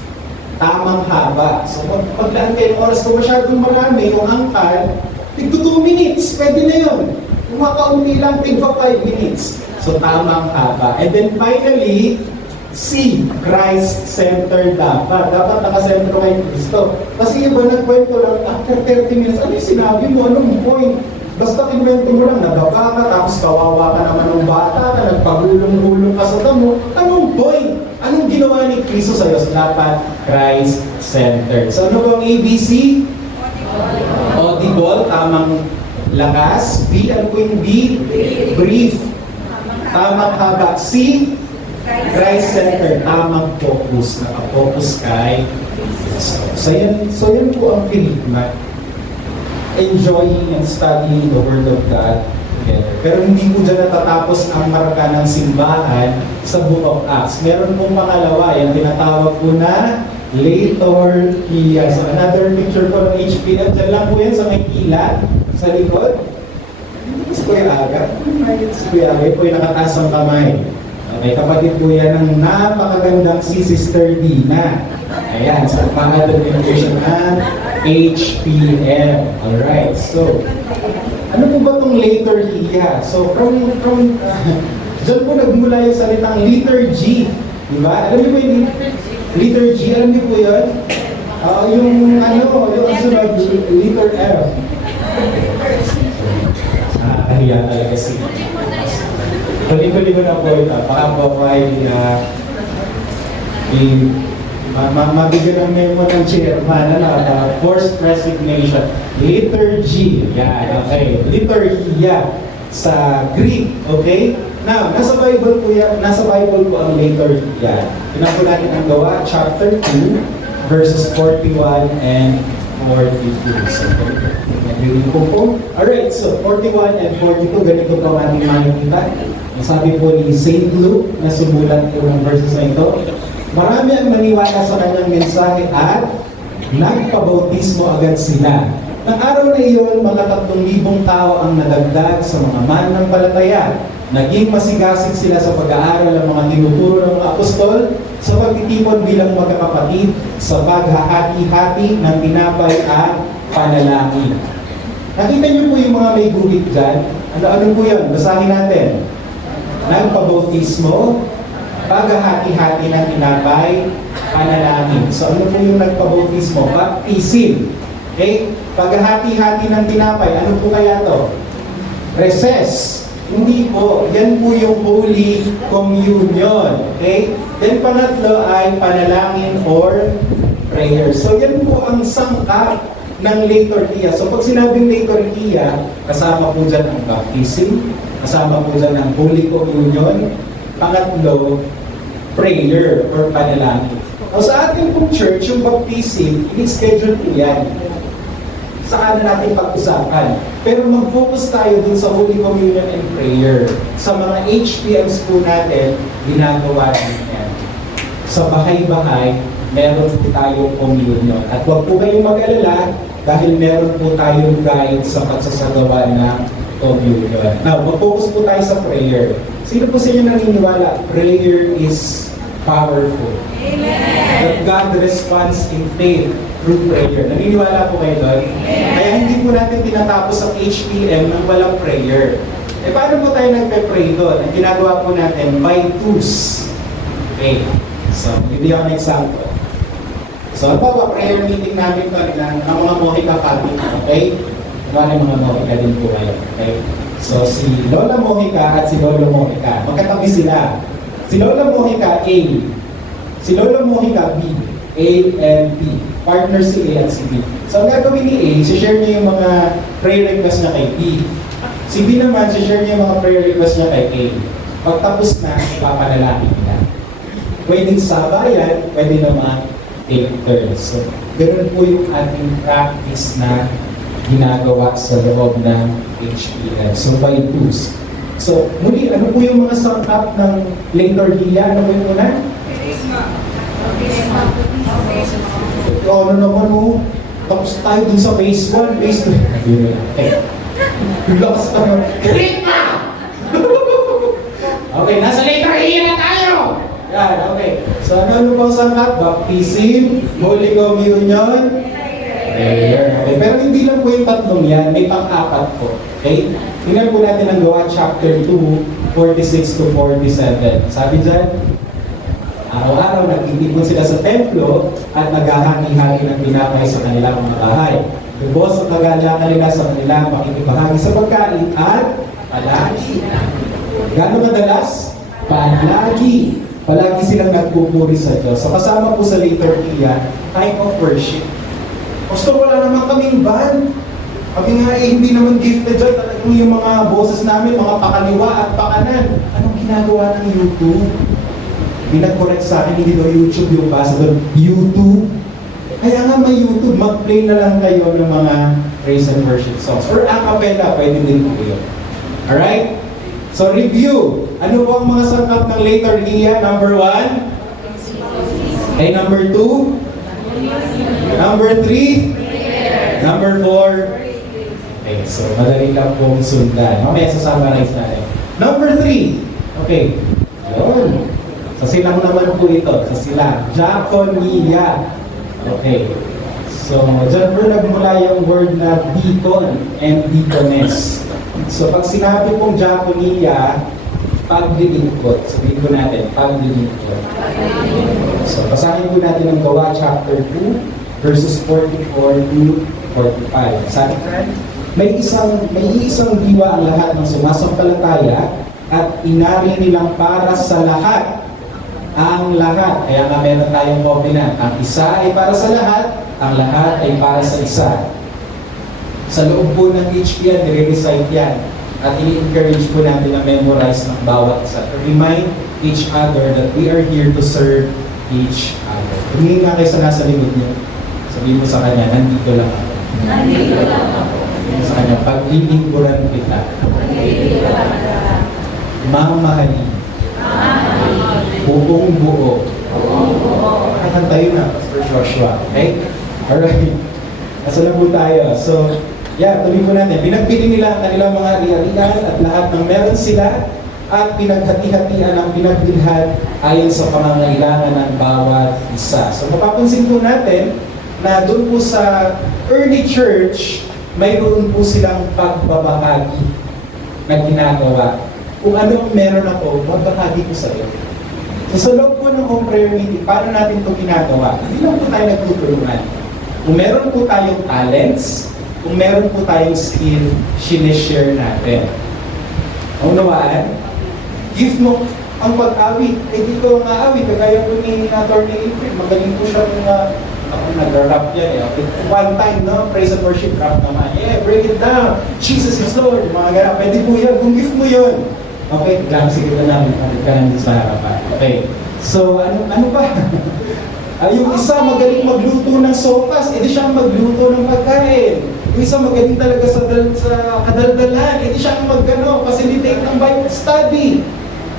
Tamang haba. So paglaan kayo ng oras kung masyadong marami, yung angkal, tigto 2 minutes, pwede na yun. Kung makaunti lang, tigpa 5 minutes. So tamang haba. And then finally, C, Christ-centered dapat. Dapat nakasentro kay Kristo. Kasi iba nagkwento lang, after 30 minutes, ano yung sinabi mo? Anong point? Basta kinwento mo lang, nagaba ka, tapos kawawa ka naman ng bata, ka nagpagulong-gulong ka sa damo. Anong point? Anong ginawa ni Kristo sa'yo? So, dapat Christ-centered. So, ano bang ABC? Audible, tamang lakas. B, ano po yung B? Brief. Tamang haba. C, Christ-centered, tamang focus, naka-focus kay Kristo. So yan po ang pinigmat. Enjoying and studying the Word of God together. Pero hindi po dyan natatapos ang marka ng simbahan sa Book of Acts. Meron pong pangalawa, yung tinatawag po na liturgia. So another picture po ng HPM, dyan lang po yan sa may kilat, sa likod. Si Kuya Aga, si Kuya Aga po yung nakataas ang kamay. Okay, kapatid po yan ng napakagandang si Sister Dina. Ayan, sa pang-administration ng HPM. Alright, so, ano po ba itong liturgia? So, dyan po nagmula yung salitang liturgy. Diba? Alam niyo po yung liturgy? Alam niyo po yun? Yung ang sunod, letter F. Kahiya talaga si Huli-huli ko na po ito. Baka po ay mabigyan ng memo ng chairman, forced resignation. Liturgy. Yan, okay. Liturgia sa Greek, okay? Now, nasa Bible po ang liturgia. Tingnan po natin ang Gawa, chapter 2, verses 41 and 42. So, nag-reading po. Alright, so 41 and 42, ganito po ang ating makikita. Sabi po ni St. Luke na sumulat po ng verses na ito, marami ang naniwala sa kanyang mensahe at nagpabautismo agad sila. Nang araw na iyon, mga 3,000 tao ang nadagdag sa mga mananampalataya. Naging masigasig sila sa pag-aaral ng mga tinuturo ng mga apostol, sa pagtitipon bilang magkakapatid, sa paghahati-hati ng tinapay at panalangin. Nakita niyo po yung mga may guhit dyan? Ano po yun? Basahin natin. Nagpabautismo, paghahati-hati ng tinapay, panalangin. So ano po yung nagpabautismo? Baptism. Okay? Paghahati-hati ng tinapay, ano po kaya to? Recess. Hindi po. Yan po yung Holy Communion. Okay? Then pangatlo ay panalangin or prayer. So yan po ang sangkap ng liturgia. So pag sinabing liturgia, kasama po dyan ang baptism, kasama po dyan ang Holy Communion, pangatlo, prayer or panalangin. O sa ating pong church, yung baptism, ini-schedule po yan. Saka na natin pag-usapan. Pero mag-focus tayo dun sa Holy Communion and prayer. Sa mga HPMs po natin, ginagawa din yan. Sa bahay-bahay, meron po tayong communion. At huwag po kayong mag-alala dahil meron po tayong guide sa pagsasagawa ng communion. Now, mag-focus po tayo sa prayer. Sino po sa inyo naniniwala? Prayer is powerful. Amen. That God responds in faith through prayer. Naniniwala po kayo doon? Kaya hindi po natin tinatapos ang HPM ng walang prayer. Eh, paano po tayo nagpe-pray doon? Ang ginagawa po natin, by twos. Okay. So, bibigyan ko ng example. So, ano ba prayer meeting namin ito ng mga Mohika family? Okay? Mga Mohika din po kayo. Okay? So, si Lola Mohika at si Lolo Mohika, magkatabi sila. Si Lola Mohika A, si Lola Mohika B. A and B. Partner si A at si B. So, ang gagawin ni A, share niya yung mga prayer request niya kay B. Si B naman, share niya yung mga prayer request niya kay A. Pagtapos na, papanalangin niya. Pwedeng sabayan, pwede naman take turns. So, ganun po yung ating practice na ginagawa sa loob ng HPM. So, by twos. So, muli, ano po yung mga sangkap ng liturgia? Ano po yung una? Ano naman mo? Tapos tayo dun sa phase 1, phase 2. Okay. Lakas ka naman. Rita! Okay, nasa liturgia na tayo! Yan, okay. So, ano pong sangkap? Baptism, Holy Communion, prayer. Okay, pero hindi lang po yung tatlong yan, may pang-apat po. Okay? Tingnan po natin ang Gawa chapter 2, 46 to 47. Sabi dyan, araw-araw nagtitipon sila sa templo at naghahati-hati ng tinapay sa kanilang mga bahay. Lubos ang kagalakan nila sa kanilang makikibahagi sa pagkain at palagi. Gano'ng madalas? Palagi. Palagi silang nagpupuri sa Diyos. So kasama po sa liturgia, time of worship. Gusto, wala naman kaming band. Kami nga hindi naman gifted dyan. Talagang yung mga boses namin, mga pakaliwa at pakanan. Anong ginagawa ng YouTube? Binag-correct sa akin, hindi daw YouTube yung basa doon. YouTube. Kaya nga may YouTube, mag-play na lang kayo ng mga praise and worship songs. Or a cappella, pwede din po yun. Alright? So review. Ano po ang mga sangkap ng liturgia? Number 1? Okay, number 2? Number 3? Number 4? Okay, so madali lang pong sundan. Mamaya sasummarize natin. Number 3. Okay. Yun. Sa silang naman po ito. Sa sila. Diaconia. Okay. So, dyan po nagmula yung word na deacon and deaconess. So, pag sinabi pong diaconia, paglilingkod. Sabihin po natin, paglilingkod. So, basahin po natin ang Gawa chapter 2, verses 44 to 45. Sabi ka, may isang diwa ang lahat ng sumasampalataya at inari nilang para sa lahat. Ang lahat. Kaya nga meron tayong covenant. Ang isa ay para sa lahat, ang lahat ay para sa isa. Sa loob po ng HPN, nire-recite yan. At i-encourage po natin na memorize ng bawat isa. To remind each other that we are here to serve each other. Tumingin nga kayo sa nasa likod niyo. Sabihin mo sa kanya, nandito lang ako. Nandito lang ako. Sabihin mo sa kanya, paglilingkuran kita. Mamahalin. Buong buo. Tayo na, Pastor Joshua. Okay? Alright. Nasa na po tayo. So, yeah, tuloy po natin. Pinagpili nila ang kanilang mga ari-arian at lahat ng meron sila at pinaghati-hatian ang pinagbilhan ayon sa pangangailangan ng bawat isa. So, mapapansin po natin na doon po sa early church, mayroon po silang pagbabahagi na ginagawa. Kung anong meron ako, magbahagi ko sa iyo. So, sa loob po ng home prayer meeting, paano natin ito ginagawa? Hindi lang po tayo nagtutulungan. Kung meron po tayong talents, kung meron po tayong skill, sinishare natin. Unawaan, gift mo ang pag-awit. Eh, di ko ang aawit. Kagaya po ni Attorney April, magaling po siya kung ako nag-rap yan. One time, no? Praise and worship rap naman. Yeah, break it down. Jesus is Lord. Mga ganun. Pwede po yan. Kung gift mo yun. Okay, lang sige na namin. Pagkat ka nandun sa harapan. Okay. So, ano ba? Yung isa magaling magluto ng sopas, edi siyang magluto ng pagkain. Yung isa magaling talaga sa kadaldalan, edi siyang facilitate ng Bible study.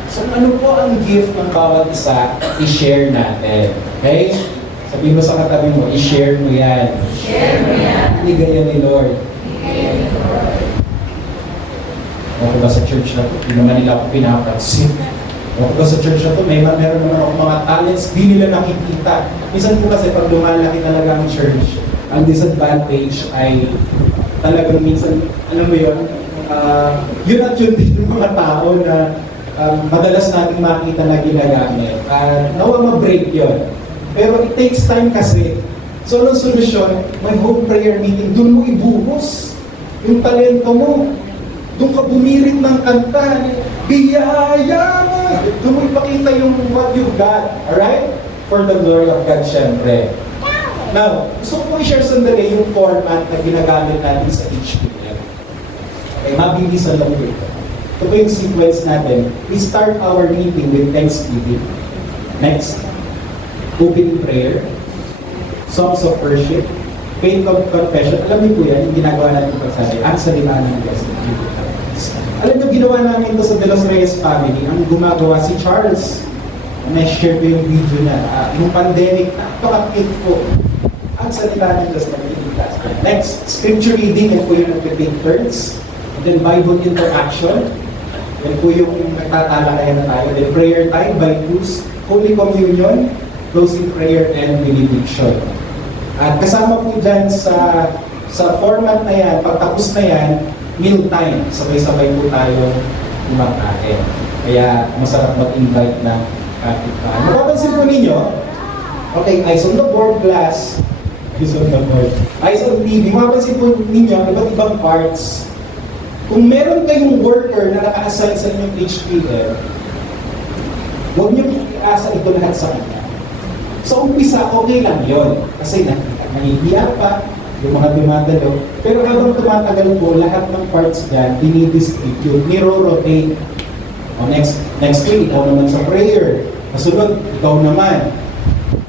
So, ano po ang gift ng bawat isa, i-share natin. Okay? Sabihin mo sa katabi mo, i-share mo yan. I-share mo yan. Ligaya ni Lord. Ligaya ni Lord. Ako ba sa church na to? Hindi naman nila ako pinapansin. Ako ba sa church na to? Meron naman ako mga talents, di nila nakikita. Minsan po kasi pag lumalaki talaga ang church, ang disadvantage ay talagang minsan, alam mo yun, yun at yun din yung mga tao na madalas natin makita na ginagamit. Nawa ma-break yun. Pero it takes time kasi. So, anong solusyon? May home prayer meeting, doon mo ibuhos yung talento mo. Doon ka bumirit ng kanta, biyaya mo. Doon mo ipakita yung what you've got. Alright? for the glory of God, syempre. Now, gusto ko i-share sandali yung format na ginagamit natin sa HPM. Okay, mabilisan lang po ito. Ito po yung sequence natin. We start our meeting with Thanksgiving. Next, opening prayer, songs of worship, faith of confession. Alam niyo po yan, yung ginagawa natin pagsabi, ang salita ng Diyos. Alam niyo, ginawa namin ito sa De Los Reyes family. Ang gumagawa si Charles. Na-share ko yung video na, yung pandemic, napaka-cute po. Ang salita ng Diyos na piniglas. Next, scripture reading, yan po yung nag-take turns. And then Bible interaction. Yan po yung nagtatalakayan na tayo. Then prayer time by twos, Holy Communion, closing prayer, and benediction. At kasama po dyan sa format na yan, pagtapos na yan, meal time. Sabay-sabay po tayo kumakain. Kaya masarap mag-invite ng kapitbahay. Mapapansin po ninyo, okay, eyes on the board, glass, eyes on the board, eyes on TV, mapapansin po ninyo, iba't ibang parts. Kung meron kayong worker na naka-assign sa inyong HPM, huwag niyo i-asa ito lahat sa kanya. So, umpisa, okay lang yon kasi nahihiya pa, yung mga dumadalo. Pero habang tumatagal po, lahat ng parts dyan, dinidistribute, niro-rotate. O next week, ikaw naman sa prayer. Kasunod, ikaw naman.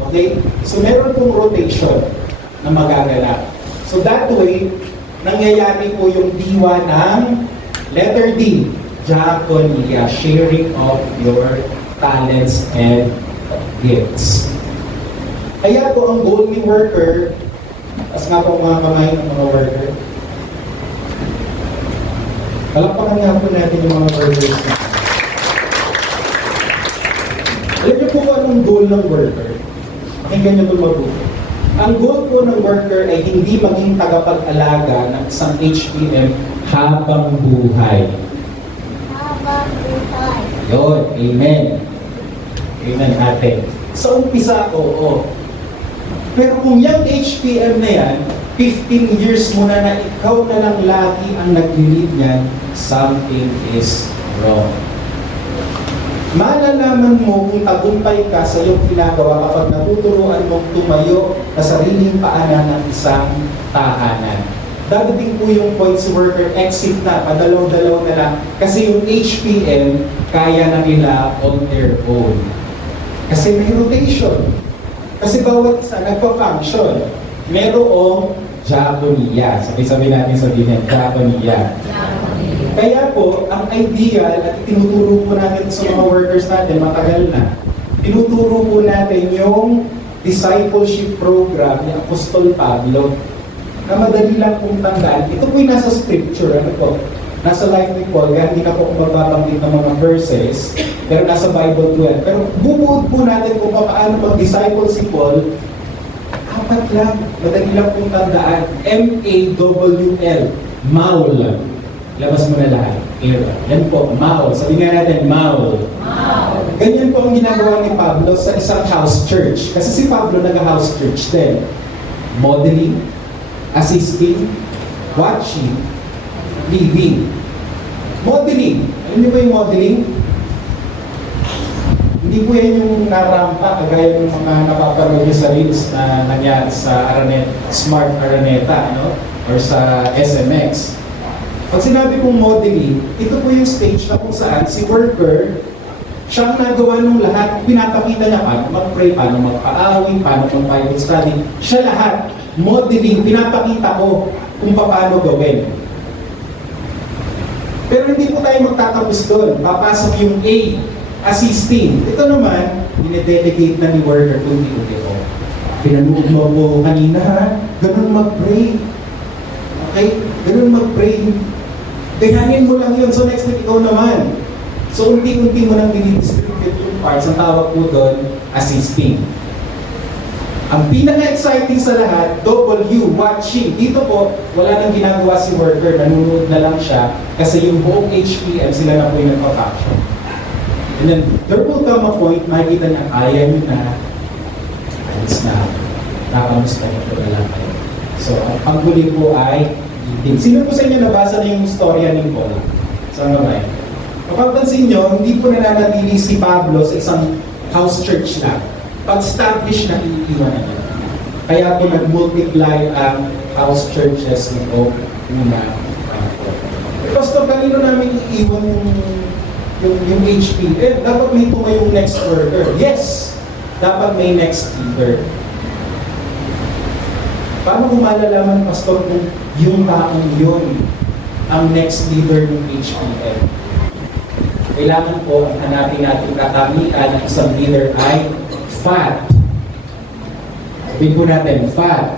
Okay? So, meron pong rotation na magaganap. So, that way, nangyayari po yung diwa ng letter D, diaconia, sharing of your talents and gifts. Kaya po ang goal ni worker, as nga po mga kamay ng mga worker, palakpakan nga po natin yung mga workers na. Alam niyo po kung anong goal ng worker? Pakinggan niyo ito mabuti. Ang goal po ng worker ay hindi maging tagapag-alaga ng isang HPM habang buhay. Habang buhay. Yun, amen. Amen, ate. Sa umpisa, oo. Pero kung yung HPM na yan, 15 years mo na ikaw na lang lagi ang nag-lead niyan, something is wrong. Malalaman mo kung tagumpay ka sa iyong ginagawa kapag natuturuan mong tumayo na sariling paanan ng isang tahanan. Dadating po yung points worker, exit na, padalaw-dalaw na lang. Kasi yung HPM, kaya na nila on their own. Kasi may rotation. Kasi bawat isa nagpa-function. Merong diaconia. Sabi natin sabihin, diaconia. Kaya po, ang ideal at tinuturo po natin sa mga workers natin, matagal na, tinuturo po natin yung discipleship program ni Apostol Pablo na madali lang pong tandaan. Ito po yung nasa scripture, ano po? Nasa life ni Paul, kaya hindi na po kung magbabanggit ng mga verses, pero nasa Bible 12. Pero bubuod po natin kung paano mag-disciple si Paul, apat lang, madali lang pong tandaan. M-A-W-L, Maul. Labas mo na lahat. Yan po, Maul. Sabi nga natin, Maul. Ganyan po ang ginagawa ni Pablo sa isang house church. Kasi si Pablo nag-house church din. Modeling, assisting, watching, living. Modeling. Alam niyo ba yung modeling? Hindi po yan yung narampa, kagaya ng mga napapanood niyo sa reels na nangyari sa Smart Araneta, no? Or sa SMX. Pag sinabi kong modeling, ito po yung stage na kung saan si worker, siyang nagawa ng lahat, pinapakita niya paano mag-pray, paano magpa-awing, paano mag-Bible study. Siya lahat, modeling, pinapakita ko kung paano gawin. Pero hindi po tayo magtatapos doon. Papasok yung A, assisting. Ito naman, dinedelegate na ni worker kung hindi ko. Pinanood mo po kanina ha, ganun mag-pray. Okay? Ganun mag-pray. Ganyanin mo lang yun. So next week, ikaw naman. So unti-unti mo nang dinidistribute yung parts. Ang tawag po doon, assisting. Ang pinaka-exciting sa lahat, W, watching. Dito po, wala nang ginagawa si worker, nanonood na lang siya kasi yung buong HPM, sila na po yung nagpa-faction. And then, there will come a point, makikita niya, kaya niyo na, alis na, nakamusta niyo po na lang kayo. So, ang huli po ay, sino po sa inyo nabasa na yung storya ni Paul? Saan naman? Mapapansin nyo, hindi po nananatili si Pablo sa isang house church lang. pag-establish na iiwanan niya. Kaya po nag-multiply ang house churches nito una. Pastor, kanino namin iiwan yung HP? Dapat may tumayong next worker. Yes! Dapat may next leader. Paano kung malalaman, Pastor, kung yung taong yun ang next leader ng HPL? Kailangan po ang hanapin natin katamian ng isang leader ay fat. Sabihin po natin, fat.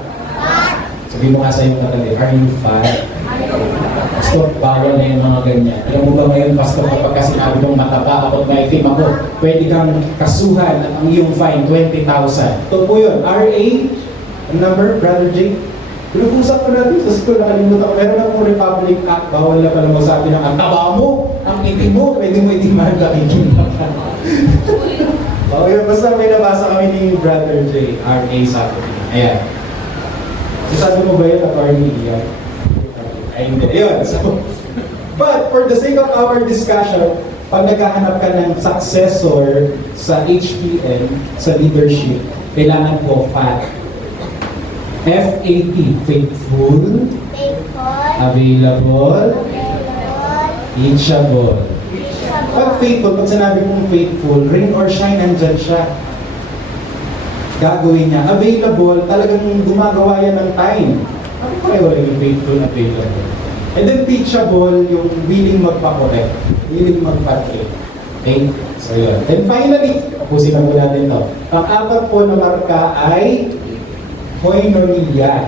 Sabihin mo nga sa iyong katabi, are you fat? Pastor, bawal na yung mga ganyan. Alam mo ba ngayon, Pastor, kapag kasi sinabi kong mataba ako at maitim ako, pwede kang kasuhan at ang iyong fine, 20,000. Ito po yun, RA, ang number, Brother Jake. Pinag-usap ko natin sa school, nakalimutan ko. Meron akong Republic Act, bawal na pala magsabi ng ang taba mo, ang itim mo, pwede mo itiman kakikinig ka. Okay, basta may nabasa kami ni Brother J, RA sa akin. Ayan. Sabi mo ba yun, attorney? Ay, hindi. Ayun. So, but for the sake of our discussion, pag naghahanap ka ng successor sa HPN, sa leadership, kailangan po FAT. F-A-T, faithful, available, teachable. Pag faithful, pag sinabi mong faithful, rain or shine, nandyan siya. Gagawin niya. Available, talagang gumagawa yan ng time. Ano pa kayo yung faithful, available? And then teachable, yung willing magpa-correct, willing magpa-correct. Okay? So yun. And finally, tapusin na po natin ito. Ang-apat po na marka ay koinonia.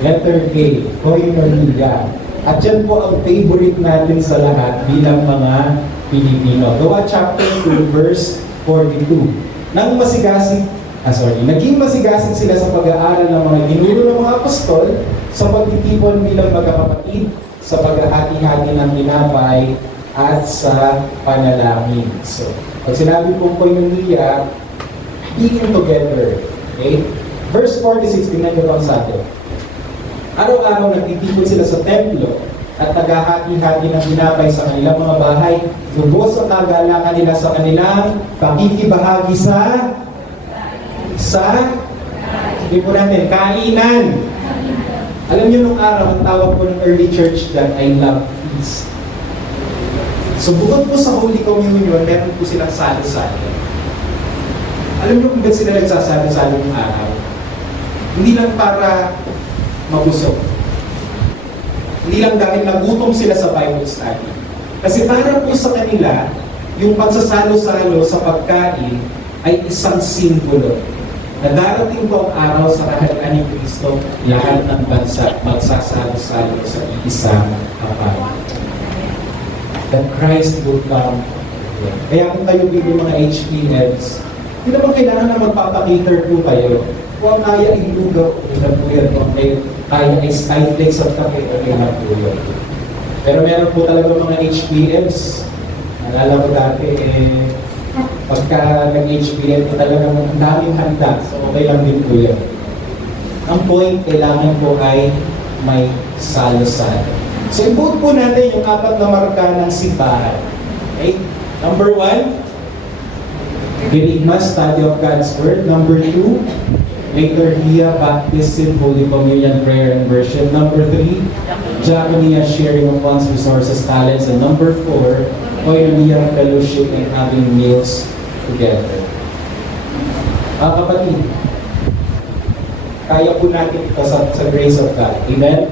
Letter K, koinonia. At yan po ang favorite natin sa lahat bilang mga Pilipino. Gawa chapter 2, verse 42. Naging masigasig sila sa pag-aaral ng mga ginuro ng mga apostol, sa pagtitipon bilang magkakapatid, sa paghahati-hati ng tinapay, at sa panalangin. So, pag sinabi pong koinonia, being together. Okay? Verse 46, tingnan nyo pang sa atin. Araw-araw nagtitipon sila sa templo at naghahati-hati ng tinapay sa kanilang mga bahay, lubos ang kagalakan nila sa kanilang pakikibahagi sa sabi po natin, kainan. Alam niyo nung araw, ang tawag po ng early church dyan ay love feast. So bukod po sa Holy Communion, meron po silang salo-salo. Alam niyo kung ba't sila nagsasalo-salo ng araw? Hindi lang para mabusog. Hindi lang dahil nagutom sila sa Bible study. Kasi para po sa kanila, yung pagsasalo-salo sa pagkain ay isang simbolo. Na darating po ang araw sa kaharian ni Kristo, lahat ng bansa magsasalo-salo sa isang kapal. That Christ will come. Kaya kung kayo bilang mga HPNs, hindi naman kailangan na magpapakater po kayo. Kung kaya ilugaw, ilan po yan. Kung kaya skyflex at kape, ilan po yun. Pero meron po talaga mga HPMs. Nalala ko dati, pagka nag-HPM po talaga ang daming handa. So okay lang din po yun. Ang point, kailangan po ay may salo-salo. So i-vote po natin yung apat na marka ng simbahan. Okay? Number 1, Kerygma, study of God's Word. Number 2, liturgia, baptism, Holy Communion, prayer, and worship. Number 3, diaconia, sharing of funds, resources, talents. And number 4, koinonia, fellowship, and having meals together. Kapatid, kaya po natin ito sa grace of God. Amen?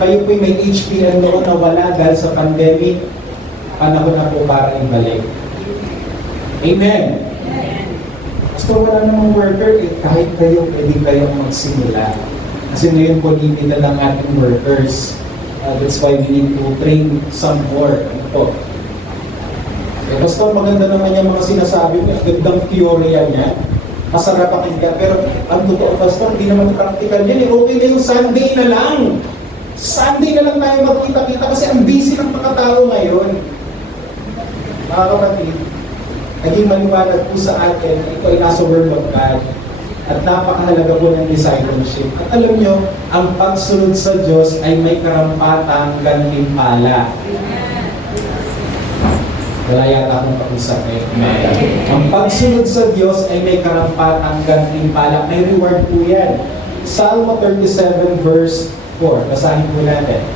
Kayo po'y may HPN noon na wala dahil sa pandemic, panahon na po para ibalik. Amen? So wala namang worker, kahit kayo, pwede kayong magsimula. Kasi ngayon po, limited lang ating workers. That's why we need to train some more. Ano po? Basta maganda naman yung mga sinasabi niya, gandang teorya niya, masarap pakinggan. Pero ang totoo, Pastor, hindi naman practical yan. Okay na yung Sunday na lang. Sunday na lang tayo magkita-kita kasi ang busy ng mga tao ngayon. Mga kapatid, naging maliwanag po sa atin, ito ay nasa Word of God. At napakahalaga po ng discipleship. At alam nyo, ang pagsunod sa Diyos ay may karampatang gantimpala. Wala yata akong kausap ngayon. Ang pagsunod sa Diyos ay may karampatang gantimpala. May reward po yan. Psalm 37 verse 4. Basahin po natin.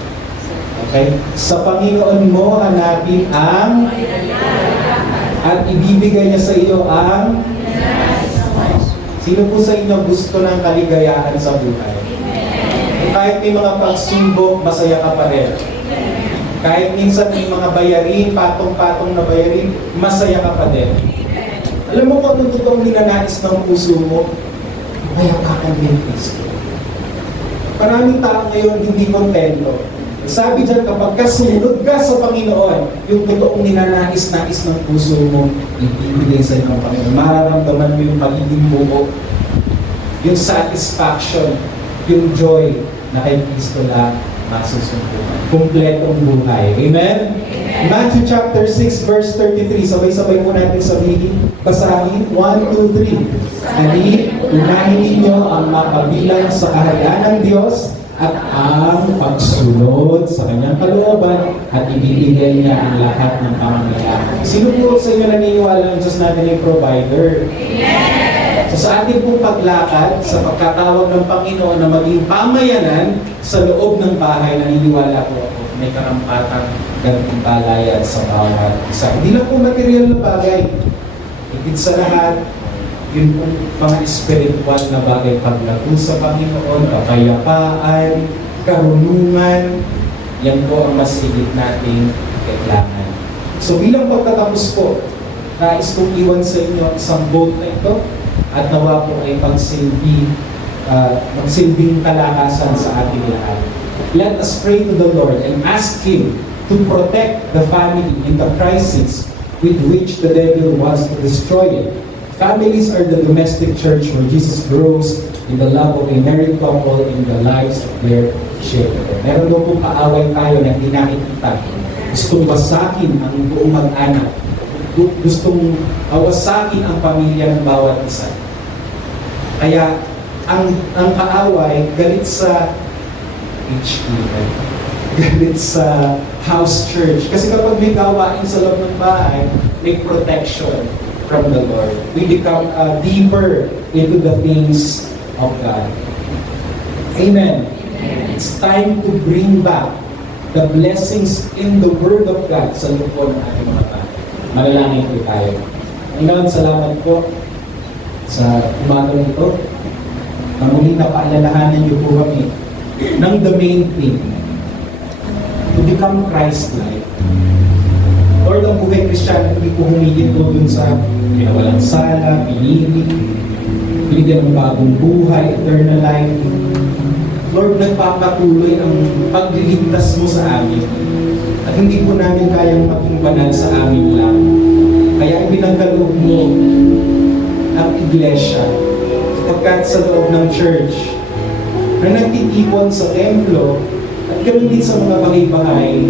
Okay? Sa Panginoon mo hanapin ang at ibibigay niya sa iyo ang sino po sa inyo gusto ng kaligayahan sa buhay? Kahit may mga pagsubok, masaya ka pa rin. Kahit minsan may mga bayarin, patong-patong na bayarin, masaya ka pa din. Alam mo kung ano totoong ninanais ng puso mo? Mayapakan din Kristo. Maraming tao ngayon hindi kontento. Sabi dyan, kapag kasunod ka sa Panginoon, yung totoong ninanais-nais ng puso mo, ibibigay sa iyo ng Panginoon. Mararamdaman mo yung pagiging buo, yung satisfaction, yung joy na kay Kristo lang masusunod. Kumpletong buhay. Amen? Matthew chapter 6 verse 33. Sabay-sabay po natin sabihin. Basahin. 1, 2, 3. Ani, unahin ninyo ang mapabilang sa kahayaan ng Diyos at ang pagsunod sa kanyang kalooban at ibibigay niya ang lahat ng pangangailangan. Sino po sa inyo naniniwala ng Diyos natin ay provider? Amen! So sa ating pong paglakad, sa pagkatawag ng Panginoon na maging pamayanan sa loob ng bahay, naniniwala po ako may karampatang gantimpalayan sa bawat isa. Hindi lang po material na bagay. Higit sa lahat, yun po mga spiritual na bagay, paglago sa Panginoon, kapayapaan, karunungan, yan po ang mas higit nating kailangan. So bilang pagtatapos po, nais kong iwan sa inyo isang boat na ito at nawa po ay magsilbing kalakasan sa ating lahat. Let us pray to the Lord and ask Him to protect the family in the crisis with which the devil wants to destroy it. Families are the domestic church where Jesus grows in the love of a married couple in the lives of their children. Meron daw pong kaaway tayo na hindi nakikita. Gustong wasakin ang buong mag-anak. Gustong wasakin ang pamilya ng bawat isa. Kaya ang kaaway galit sa HQ, galit sa house church. Kasi kapag may gawain sa loob ng bahay, may protection from the Lord. We become deeper into the things of God. Amen. It's time to bring back the blessings in the Word of God sa loob ng ating mga tayo. Manalangin po tayo. Panginoon, salamat po sa umagang ito. Na muli na paalalahanan niyo po kami ng the main thing, to become Christ-like. Lord, ang buhay Kristiyano, hindi po humihinto dun sa pinawalang sala, pinili, binigyan ng bagong buhay, eternal life. Lord, nagpapatuloy ang pagliligtas mo sa amin. At hindi po namin kayang maging banal sa amin lang. Kaya ibinagkaloob mo ang iglesia, sapagkat sa loob ng church, na nagtitipon sa templo, at ganoon din sa mga bahay-bahay,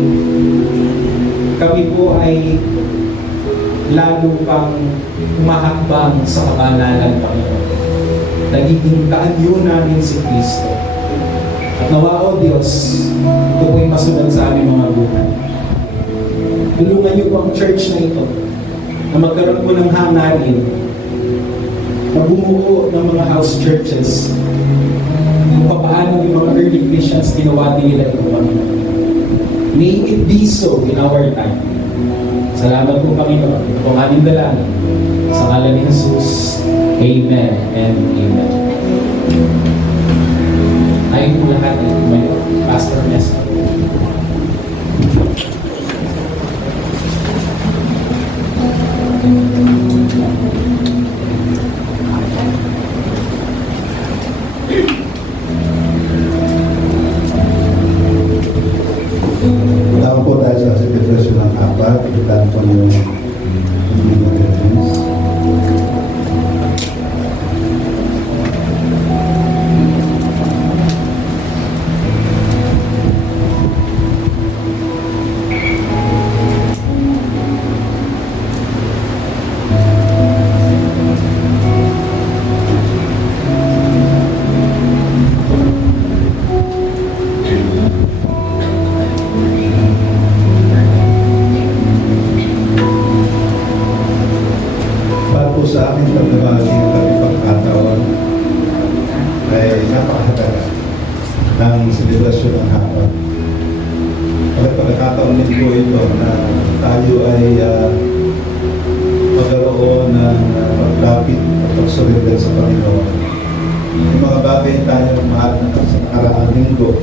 kami po ay lalo pang umahakbang sa kabanalan, Panginoon. Nagiging kaanyo namin si Kristo. At nawa, O Diyos, ito po'y masunod sa aming mga buhay. Tulungan niyo po ang church na ito na magkaroon po ng hangarin na bumuo ng mga house churches kung paano yung mga early Christians ginawa din nila ito, Panginoon. May it be so in our time. Salamat po, Panginoon. Ito po ang aming dalangin. Sa ngalan ni Jesus, Amen and Amen. Tayo po lahat ay tumayo. Pastor Nestor. Tama po tayo sa Secretary ng Apat, ilan po yung reference. ay napakahalaga ng selebrasyon ng hapon. Pagkakataon din po ito na tayo ay magkaroon ng paglapit at pagsurrender sa Panginoon. Yung mga bagay tayo mahal na sa nakaraang linggo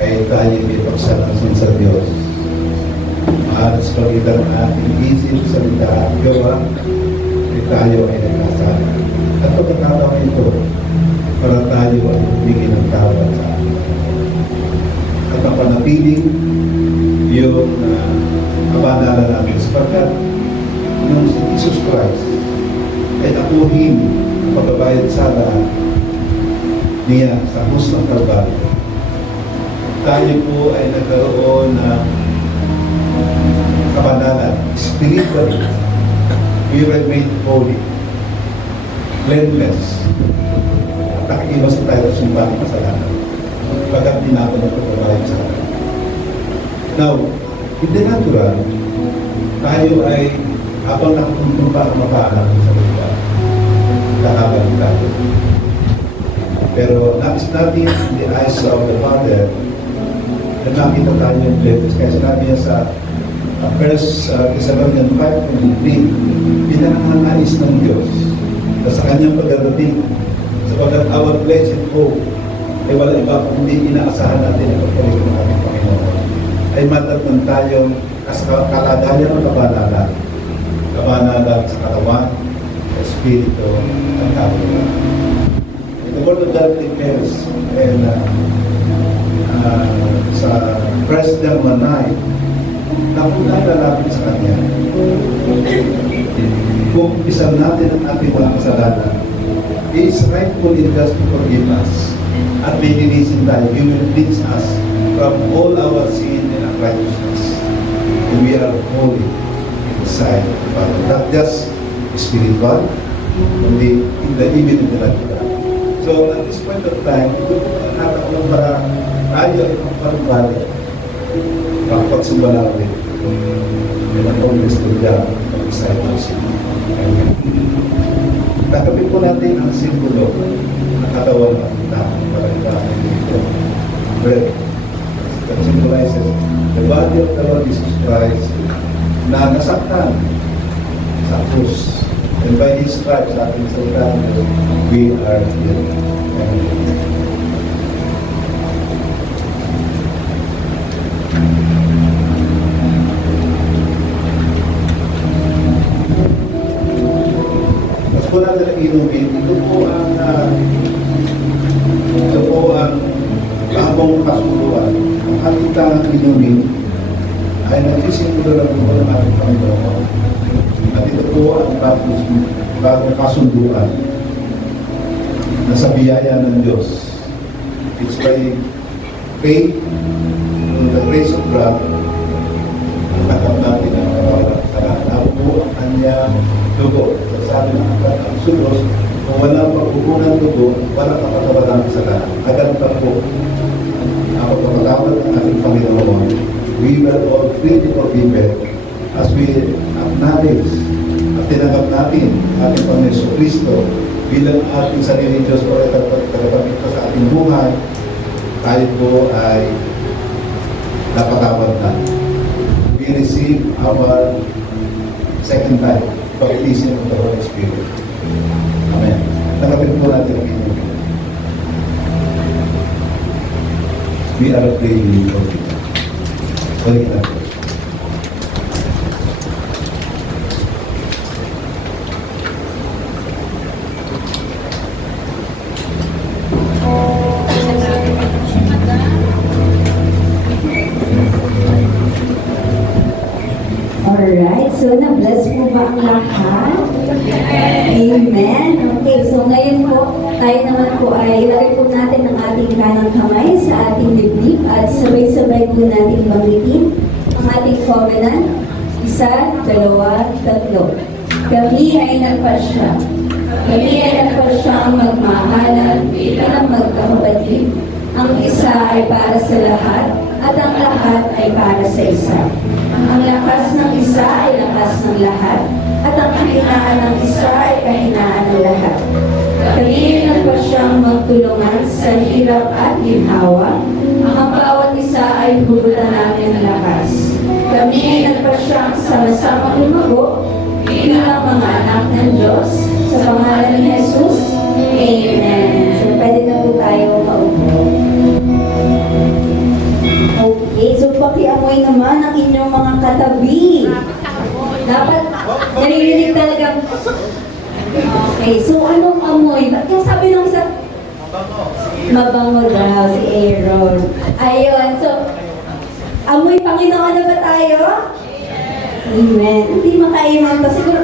ay tayo ipagsalansin sa Diyos. Mahal sa pagitan ng ating isip, salita at gawa, ay tayo ay nagkasala. At pagkakataon ito, para tayo ay bigyan ng tawad sa atin. At mapanatiling yung kabanalan natin sapagkat nung si Jesus Christ ay nakuhin ang pagbabayad sala niya sa krus ng Kalbaryo. Tayo po ay nagkaroon ng kabanalan, spiritual. We were made holy, blameless. Nakikiwas na tayo sa simbahan kasalanan. Pagkat di natin ang pagbabayad sala. Now, in the natural, tayo ay habang nakatuntun pa ang mapaalam sa lupa, kakaban tayo. Pero nais natin in the eyes of the Father na nakita tayo yung blessings. Kaya sinabi niya sa 1 Thessalonians 5:23, pinanganais ng Diyos na sa kanyang pagdadating sapagkat our blessed hope ay wala iba kundi inaasahan natin ang pagpalit ng ating Panginoon ay matatang tayong kalagayan ng kabanalan sa katawan, sa espiritu, at katawan. The Word of God declares and sa 1 John 1:9 na kung tayo lalapit sa Kanya, kung umpisan natin ang ating mga kasalanan, He is rightful in just to forgive us at lilinisin tayo. He will cleanse us from all our sin and unrighteousness. And we are holy in the sight of the Father. Not just spiritual, kundi in the image of the natural. So at this point of time, ito po ang nakakawang para tayo ay magparumbalik. Magpagsimbala ulit. And ang always to God, mag-disciples. Takapin po natin ang simbolo ng katawan ng tao para ibahin ito. Bread. That symbolizes the body of the Lord Jesus Christ na nasaktan sa krus. And by His stripes, sa ating salita, we are healed. Mas po natin ang inumin, ito po ang habang kasuluan. Ang ating tangang inumin ay nagsisimulo ng buwan ng ating Panginoon. At ito po ang bagong kasunduan na sa biyaya ng Diyos. It's by faith through the grace of God nakap natin ang kawalan sa lahat po ang kanya dugo. Sabi ng ang sulos, kung walang pagkukunan dugo, walang kapatawalan sa lahat. Agad pa po ang pagpapatawad ng ating Panginoon. We were all freely forgiven as we acknowledge at tinanggap natin ating Panginoon Kristo bilang ating sariling Diyos o tagapagligtas sa ating buhay, tayo po ay napatawad na. We receive our second time baptism of the Holy Spirit. Amen. Tanggapin po natin ang inyong. We are praying for you. Balik natin. Alright, so na-bless po ba ang lahat? Amen. Okay, so ngayon po, tayo naman po ay ilagay po natin ang ating kanang kamay sa ating dibdib at sabay-sabay po natin banggitin ang ating covenant. 1, 2, 3. Kami ay nagpasya. Kami ay nagpasyang magmahalan bilang magkakapatid. Ang isa ay para sa lahat at ang lahat ay para sa isa. Ang lakas ng isa ay lakas ng lahat at ang kahinaan ng isa ay kahinaan ng lahat. Kami ay nagpasyang magtulungan hirap at ginhawa, ang bawat isa ay hugutan namin ng lakas. Kami ay nagpasyang sama-sama lumago bilang mga anak ng Diyos. Sa pangalan ni Jesus, Amen. So, pwede na po tayo paupo. Okay, so pakiamoy naman ang inyong mga katabi. Dapat naririnig talaga. Okay, so anong amoy? Ba't yung sabi ng isa? Mabango daw si Aaron. Ayun, so amoy Panginoon na ba tayo? Amen. Hindi makaiman to. Siguro,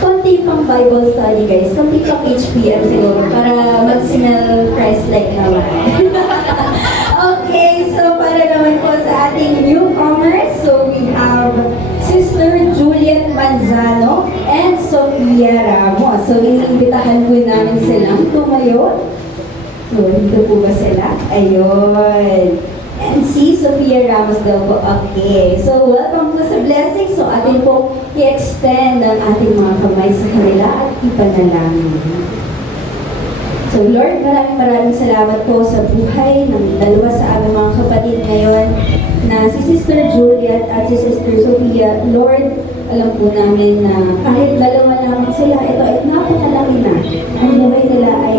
konti pang Bible study guys. Konti pang HPM siguro para mag-smell Christ-like naman. Okay, so para naman po sa ating newcomers, so we have Sister Juliet Manzano and Sofia Ramos. So iniimbitahan po namin silang tumayo. So, dito po ba sila? Ayun. And si Sofia Ramos daw po. Okay. So, welcome po sa blessing. So, atin po i-extend ang ating mga kamay sa kanila at ipanalangin. So, Lord, maraming salamat po sa buhay ng dalawa sa aming mga kapatid ngayon na si Sister Juliet at si Sister Sofia. Lord, alam po namin na kahit dalawa lang sila, ito ay napakalaki na. Ang buhay nila ay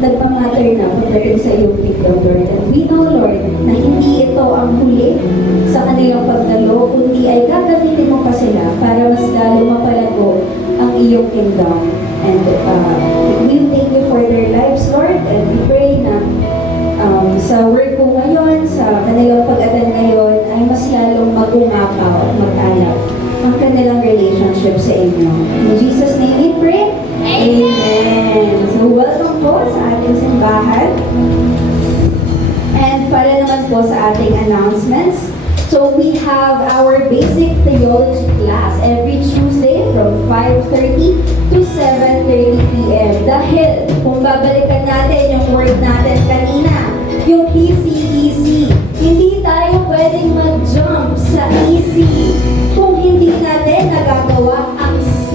nagpamatter na pagdating sa iyong kingdom, Lord. And we know, Lord, na hindi ito ang huli sa kanilang pagdalo, kundi ay gagamitin mo pa sila para mas lalo mapalago ang iyong kingdom. And we thank you for their lives, Lord, and we pray na sa word ko ngayon, sa kanilang pag-attend ngayon, ay mas lalong mag-umapaw at mag-alap ang kanilang relationship sa inyo. In Jesus' name we pray. Amen. So, welcome po sa ating simbahan. And para naman po sa ating announcements, so we have our basic theology class every Tuesday from 5:30 to 7:30 p.m. Dahil kung babalikan natin yung word natin kanina, yung PCEC, hindi tayo pwedeng mag-jump sa EC kung hindi natin nagagawa ang C.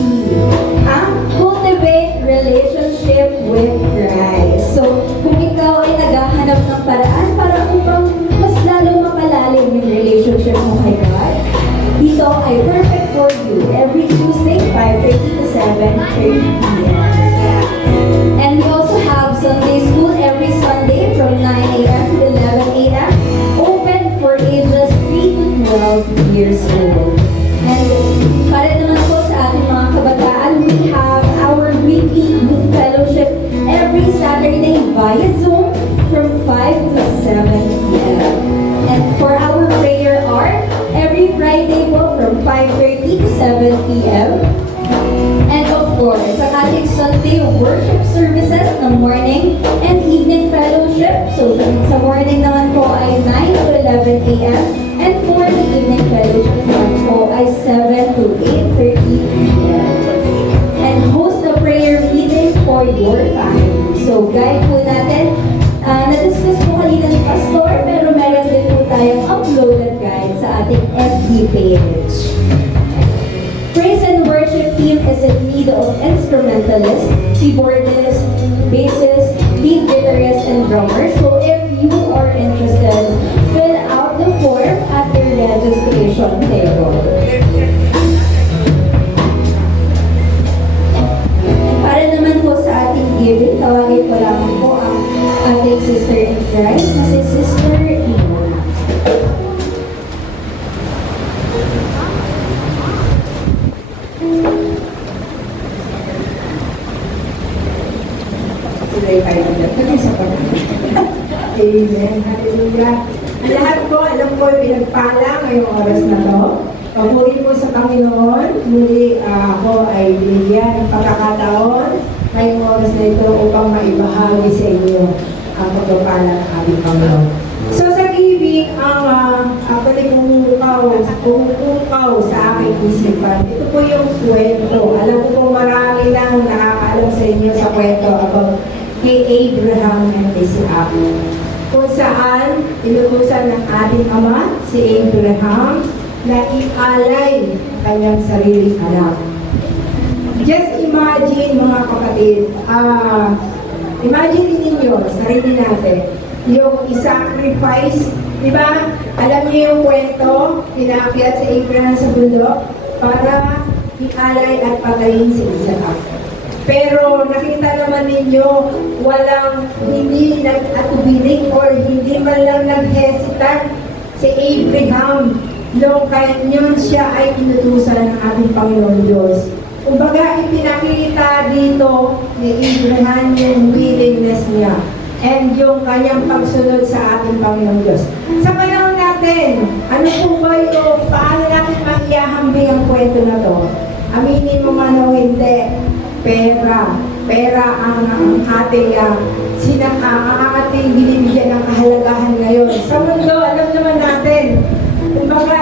Cultivate relationship with Christ. So, kung ikaw ay naghahanap ng paraan para upang mas lalo mapalalim yung relationship mo kay God, dito ay perfect for you. Every Tuesday, 5:30 to 7:30 p.m. And we also have Sunday school every Sunday from 9 a.m. to 11 a.m. Open for ages 3 to 12 years old. And para naman po sa ating mga kabataan, we have our weekly youth fellowship every Saturday via Zoom from 5 to 7 p.m. And for our prayer hour, every Friday po from 5:30 to 7 p.m. And of course, ang ating Sunday worship services ng morning and evening fellowship. So sa morning naman po ay 9 to 11 a.m. and for the evening fellowship naman po ay 7 to 8:30 p.m. And host the prayer meeting for your family. So guide po natin, na-discuss po kanina ni Pastor, pero meron din po tayong uploaded guide sa ating FB page. Praise and worship team is in need of instrumentalists, keyboardists, bassists, lead guitarists, and drummers. So if you are interested, fill out the form at the registration table. Para naman po sa ating giving, tawagin ko lamang po ang ating sister in Christ na si Sister Ina. Amen. Hallelujah. Ang lahat po, alam ko, pinagpala ngayong oras na to. Pagpuri po sa Panginoon, muli ako ay binigyan ng pagkakataon ngayong oras na ito upang maibahagi sa inyo ang pagpapala ng aming Panginoon. So sa giving, ang actually kumukaw sa aking isipan, ito po yung kwento. Alam ko po marami lang nakakaalam sa inyo sa kwento about kay Abraham and Isaac. Kung saan inutusan ng ating ama, si Abraham, na ialay kanyang sariling anak. Just imagine mga kapatid, imagine ninyo ninyo, sarili natin, yung i-sacrifice, di ba? Alam niyo yung kwento, pinaakyat sa Abraham sa bundok para ialay at patayin si Isaac. Pero nakita naman ninyo, walang hindi nag-atubiling or hindi man lang nag-hesitate si Abraham nung kanyon siya ay inutusan ng ating Panginoon Diyos. Kumbaga, ipinakita dito ni Abraham yung willingness niya and yung kanyang pagsunod sa ating Panginoon Diyos. Sa panahon natin, ano po ba yung, paano natin maihahambing ang kwento na to? Aminin mo man o hindi, pera ang ating ating binibigyan ng kahalagahan ngayon. Sa mundo, alam naman natin, kumbaga,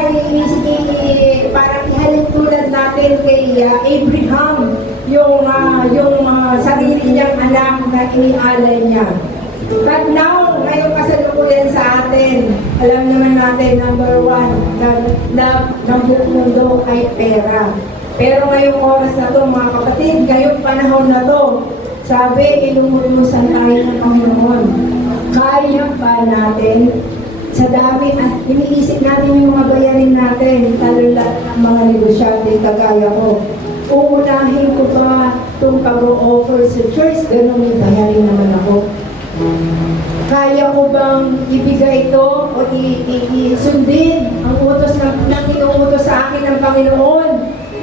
parang ihalik tulad natin kay Abraham, yung sarili niyang anak na inialay niya. But now, ngayong kasalukuyan sa atin, alam naman natin, number one, na ng buong mundo ay pera. Pero ngayong oras na to, mga kapatid, ngayong panahon na to, sabi, inumurusan tayo ng Panginoon. Kaya pa natin sa dami at iniisip natin yung mga bayarin natin, lalo lahat ng mga negosyante kagaya ko. Uunahin ko pa itong pag-o-offer sa church, ganun may bayarin naman ako. Kaya ko bang ibigay ito o isundin ang utos ng inuutos sa akin ng Panginoon?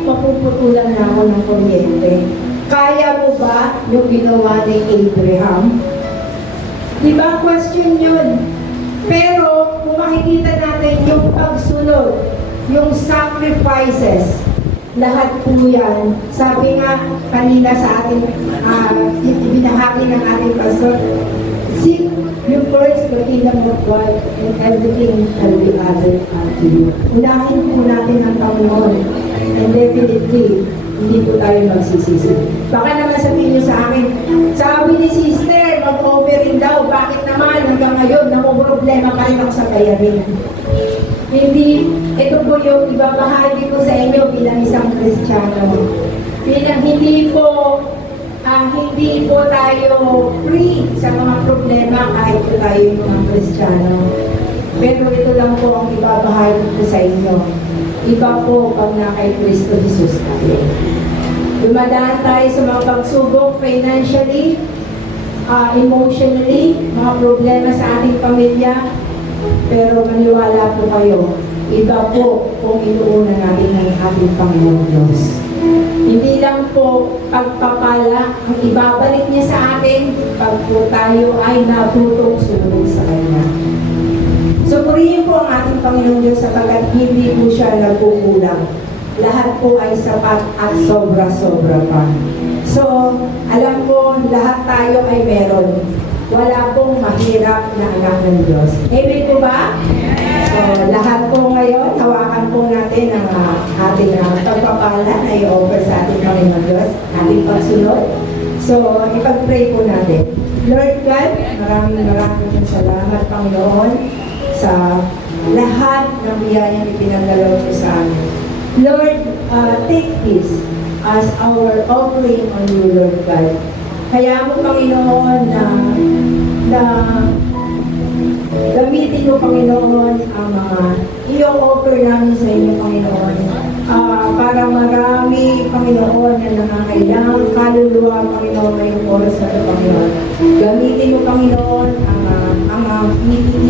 Mapuputulan na ako ng kuryente. Kaya mo ba yung ginawa ni Abraham? Diba question yun? Pero kung makikita natin yung pagsunod, yung sacrifices, lahat po yan. Sabi nga kanina sa ating ibinahagi ng ating pastor, seek you first the kingdom of God and everything shall be added unto you. Unahin po natin ang Panginoon and definitely hindi po tayo magsisisi. Baka naman sabihin niyo sa akin, sabi ni sister, mag-offering daw, bakit naman hanggang ngayon, problema pa rin ako sa bayarin. Hindi, ito po yung ibabahagi ko sa inyo bilang isang Kristiyano. Bilang hindi po tayo free sa mga problema kahit po tayo yung mga Kristiyano. Pero ito lang po ang ibabahagi ko sa inyo. Iba po pag na kay Kristo Jesus tayo. Dumadaan tayo sa mga pagsubok financially, emotionally, mga problema sa ating pamilya. Pero maniwala po kayo, iba po kung inuuna natin ang ating Panginoon Diyos. Hindi lang po pagpapala ang ibabalik niya sa atin pag po tayo ay natutong sumunod sa Kanya. So, purihin po ang ating Panginoon Diyos sapagkat hindi po siya nagkukulang. Lahat po ay sapat at sobra-sobra pa. So, alam ko, lahat tayo ay meron. Wala pong mahirap na anak ng Diyos. Amen po ba? So, lahat po ngayon, hawakan po natin ang ating pagpapala na i-offer sa ating Panginoon Diyos, ating pagsunod. So, ipag-pray po natin. Lord God, maraming salamat, Panginoon, sa lahat ng biyayang ipinagdalaw niyo sa amin. Lord, take this as our offering on you, Lord God. Kaya mo, Panginoon, na gamitin mo, Panginoon, ang mga iyong offer namin sa inyo, Panginoon, para marami, Panginoon, na nangangailangan kaluluwa, Panginoon, ngayong oras na ito, Panginoon. Gamitin mo, Panginoon, ang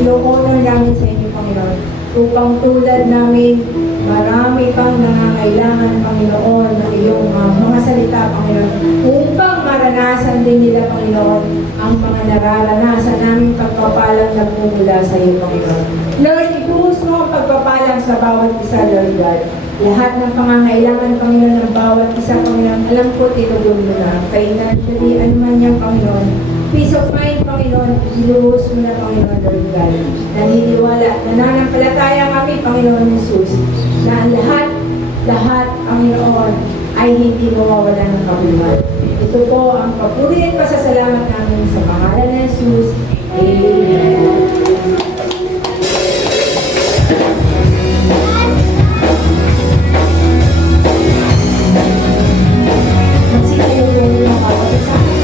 iyong namin sa inyo, Panginoon, upang tulad namin, marami pang nangangailangan, Panginoon, ng iyong mga salita, Panginoon, upang maranasan din nila, Panginoon, ang mga nararanasan naming pagpapalang na pumula sa iyo, Panginoon. Lord, ibuhos mo ang pagpapalang sa bawat isa, Lord God. Lahat ng pangangailangan, Panginoon, ng bawat isa, Panginoon, alam ko, tinulong mo na. Financially, ano man yan, Panginoon. Peace of mind, Panginoon, iluhos mo na, Panginoon, Lord God. Naniniwala, nananampalataya kami, Panginoon Jesus, na lahat, Panginoon, ay hindi mawawala ng kabuluhan. Ito po ang papuri at pasasalamat namin sa pangalan ni Jesus. Amen. Magsitayo po yung mga kapatid sa akin.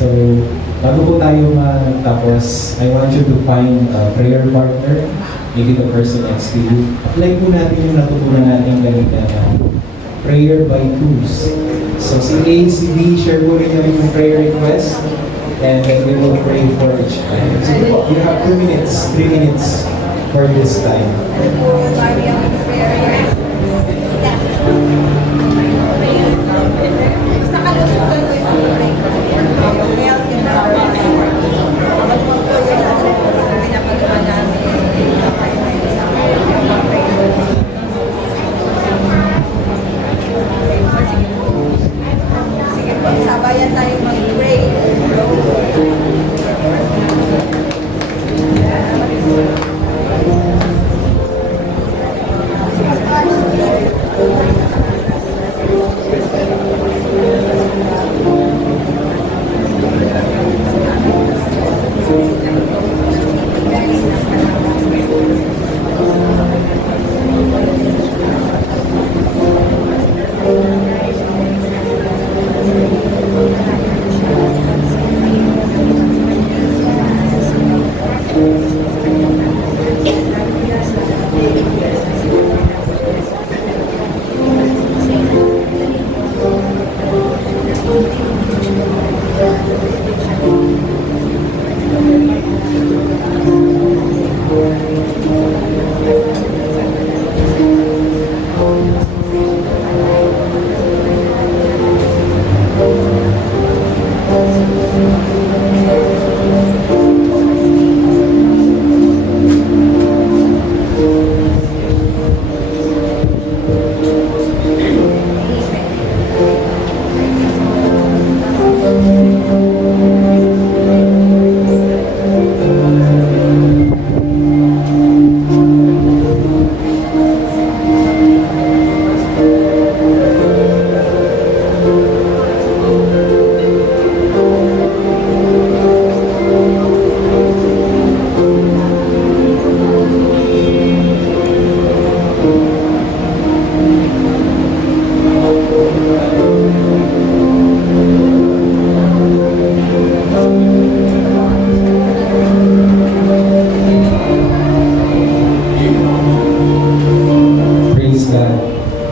So, bago po tayo matapos, I want you to find a prayer partner, maybe the person next to you. Apply po natin yung natutunan natin kanina na prayer by twos. So, si A, si B, share po rin yung prayer request, and then we will pray for each time. So, you have 2 minutes, 3 minutes for this time. Sabayan tayo mag-pray.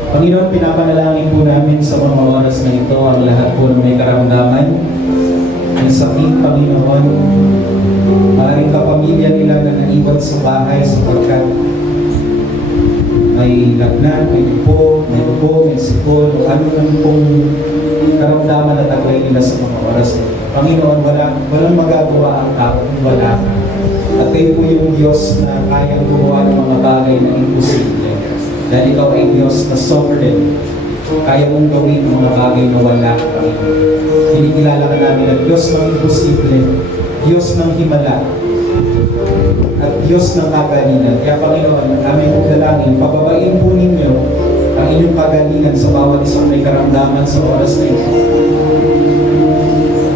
Panginoon, pinapanalangin po namin sa mga oras na ito ang lahat po ng may karamdaman, ang sakit, Panginoon, maaaring kapamilya nila na naiwan sa bahay sapagkat may lagnat, may dupo, may sipon, o ano lang pong karamdaman at taglay nila sa mga oras na ito. Panginoon, walang magagawa ang tao kung wala ka. At kayo po yung Diyos na kayang gumawa ng mga bagay na imposible. Dahil ikaw ay Diyos na sovereign. Kaya mong gawin ang mga bagay na wala ka, Panginoon. Kinikilala ka namin na Diyos ng imposible, Diyos ng himala, at Diyos ng kagalingan. Kaya Panginoon, aming pagdalangin, pababain po ninyo ang inyong kagalingan sa bawat isang may karamdaman sa oras na ito.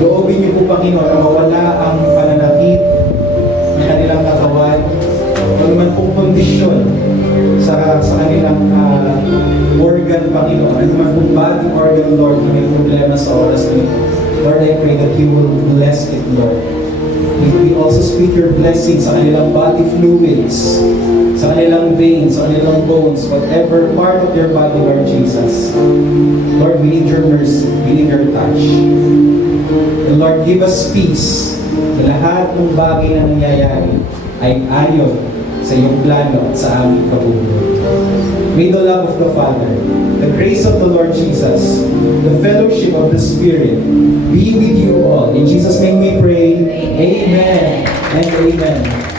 Loobin niyo po, Panginoon, na mawala ang pananakit ng kanilang katawan, ano man pong kondisyon sa kanilang organ, Panginoon, ano man pong body organ, Lord, na may problema sa oras na ito. Lord, I pray that you will bless it, Lord. We also speak your blessings sa kanilang body fluids, sa kanilang veins, sa kanilang bones, whatever part of their body, Lord Jesus. Lord, we need your mercy, we need your touch. And Lord, give us peace na lahat ng bagay na nangyayari ay ayon sa iyong plano at sa aming kabubuhay. May the love of the Father, the grace of the Lord Jesus, the fellowship of the Spirit be with you all. In Jesus' name we pray. Amen and amen.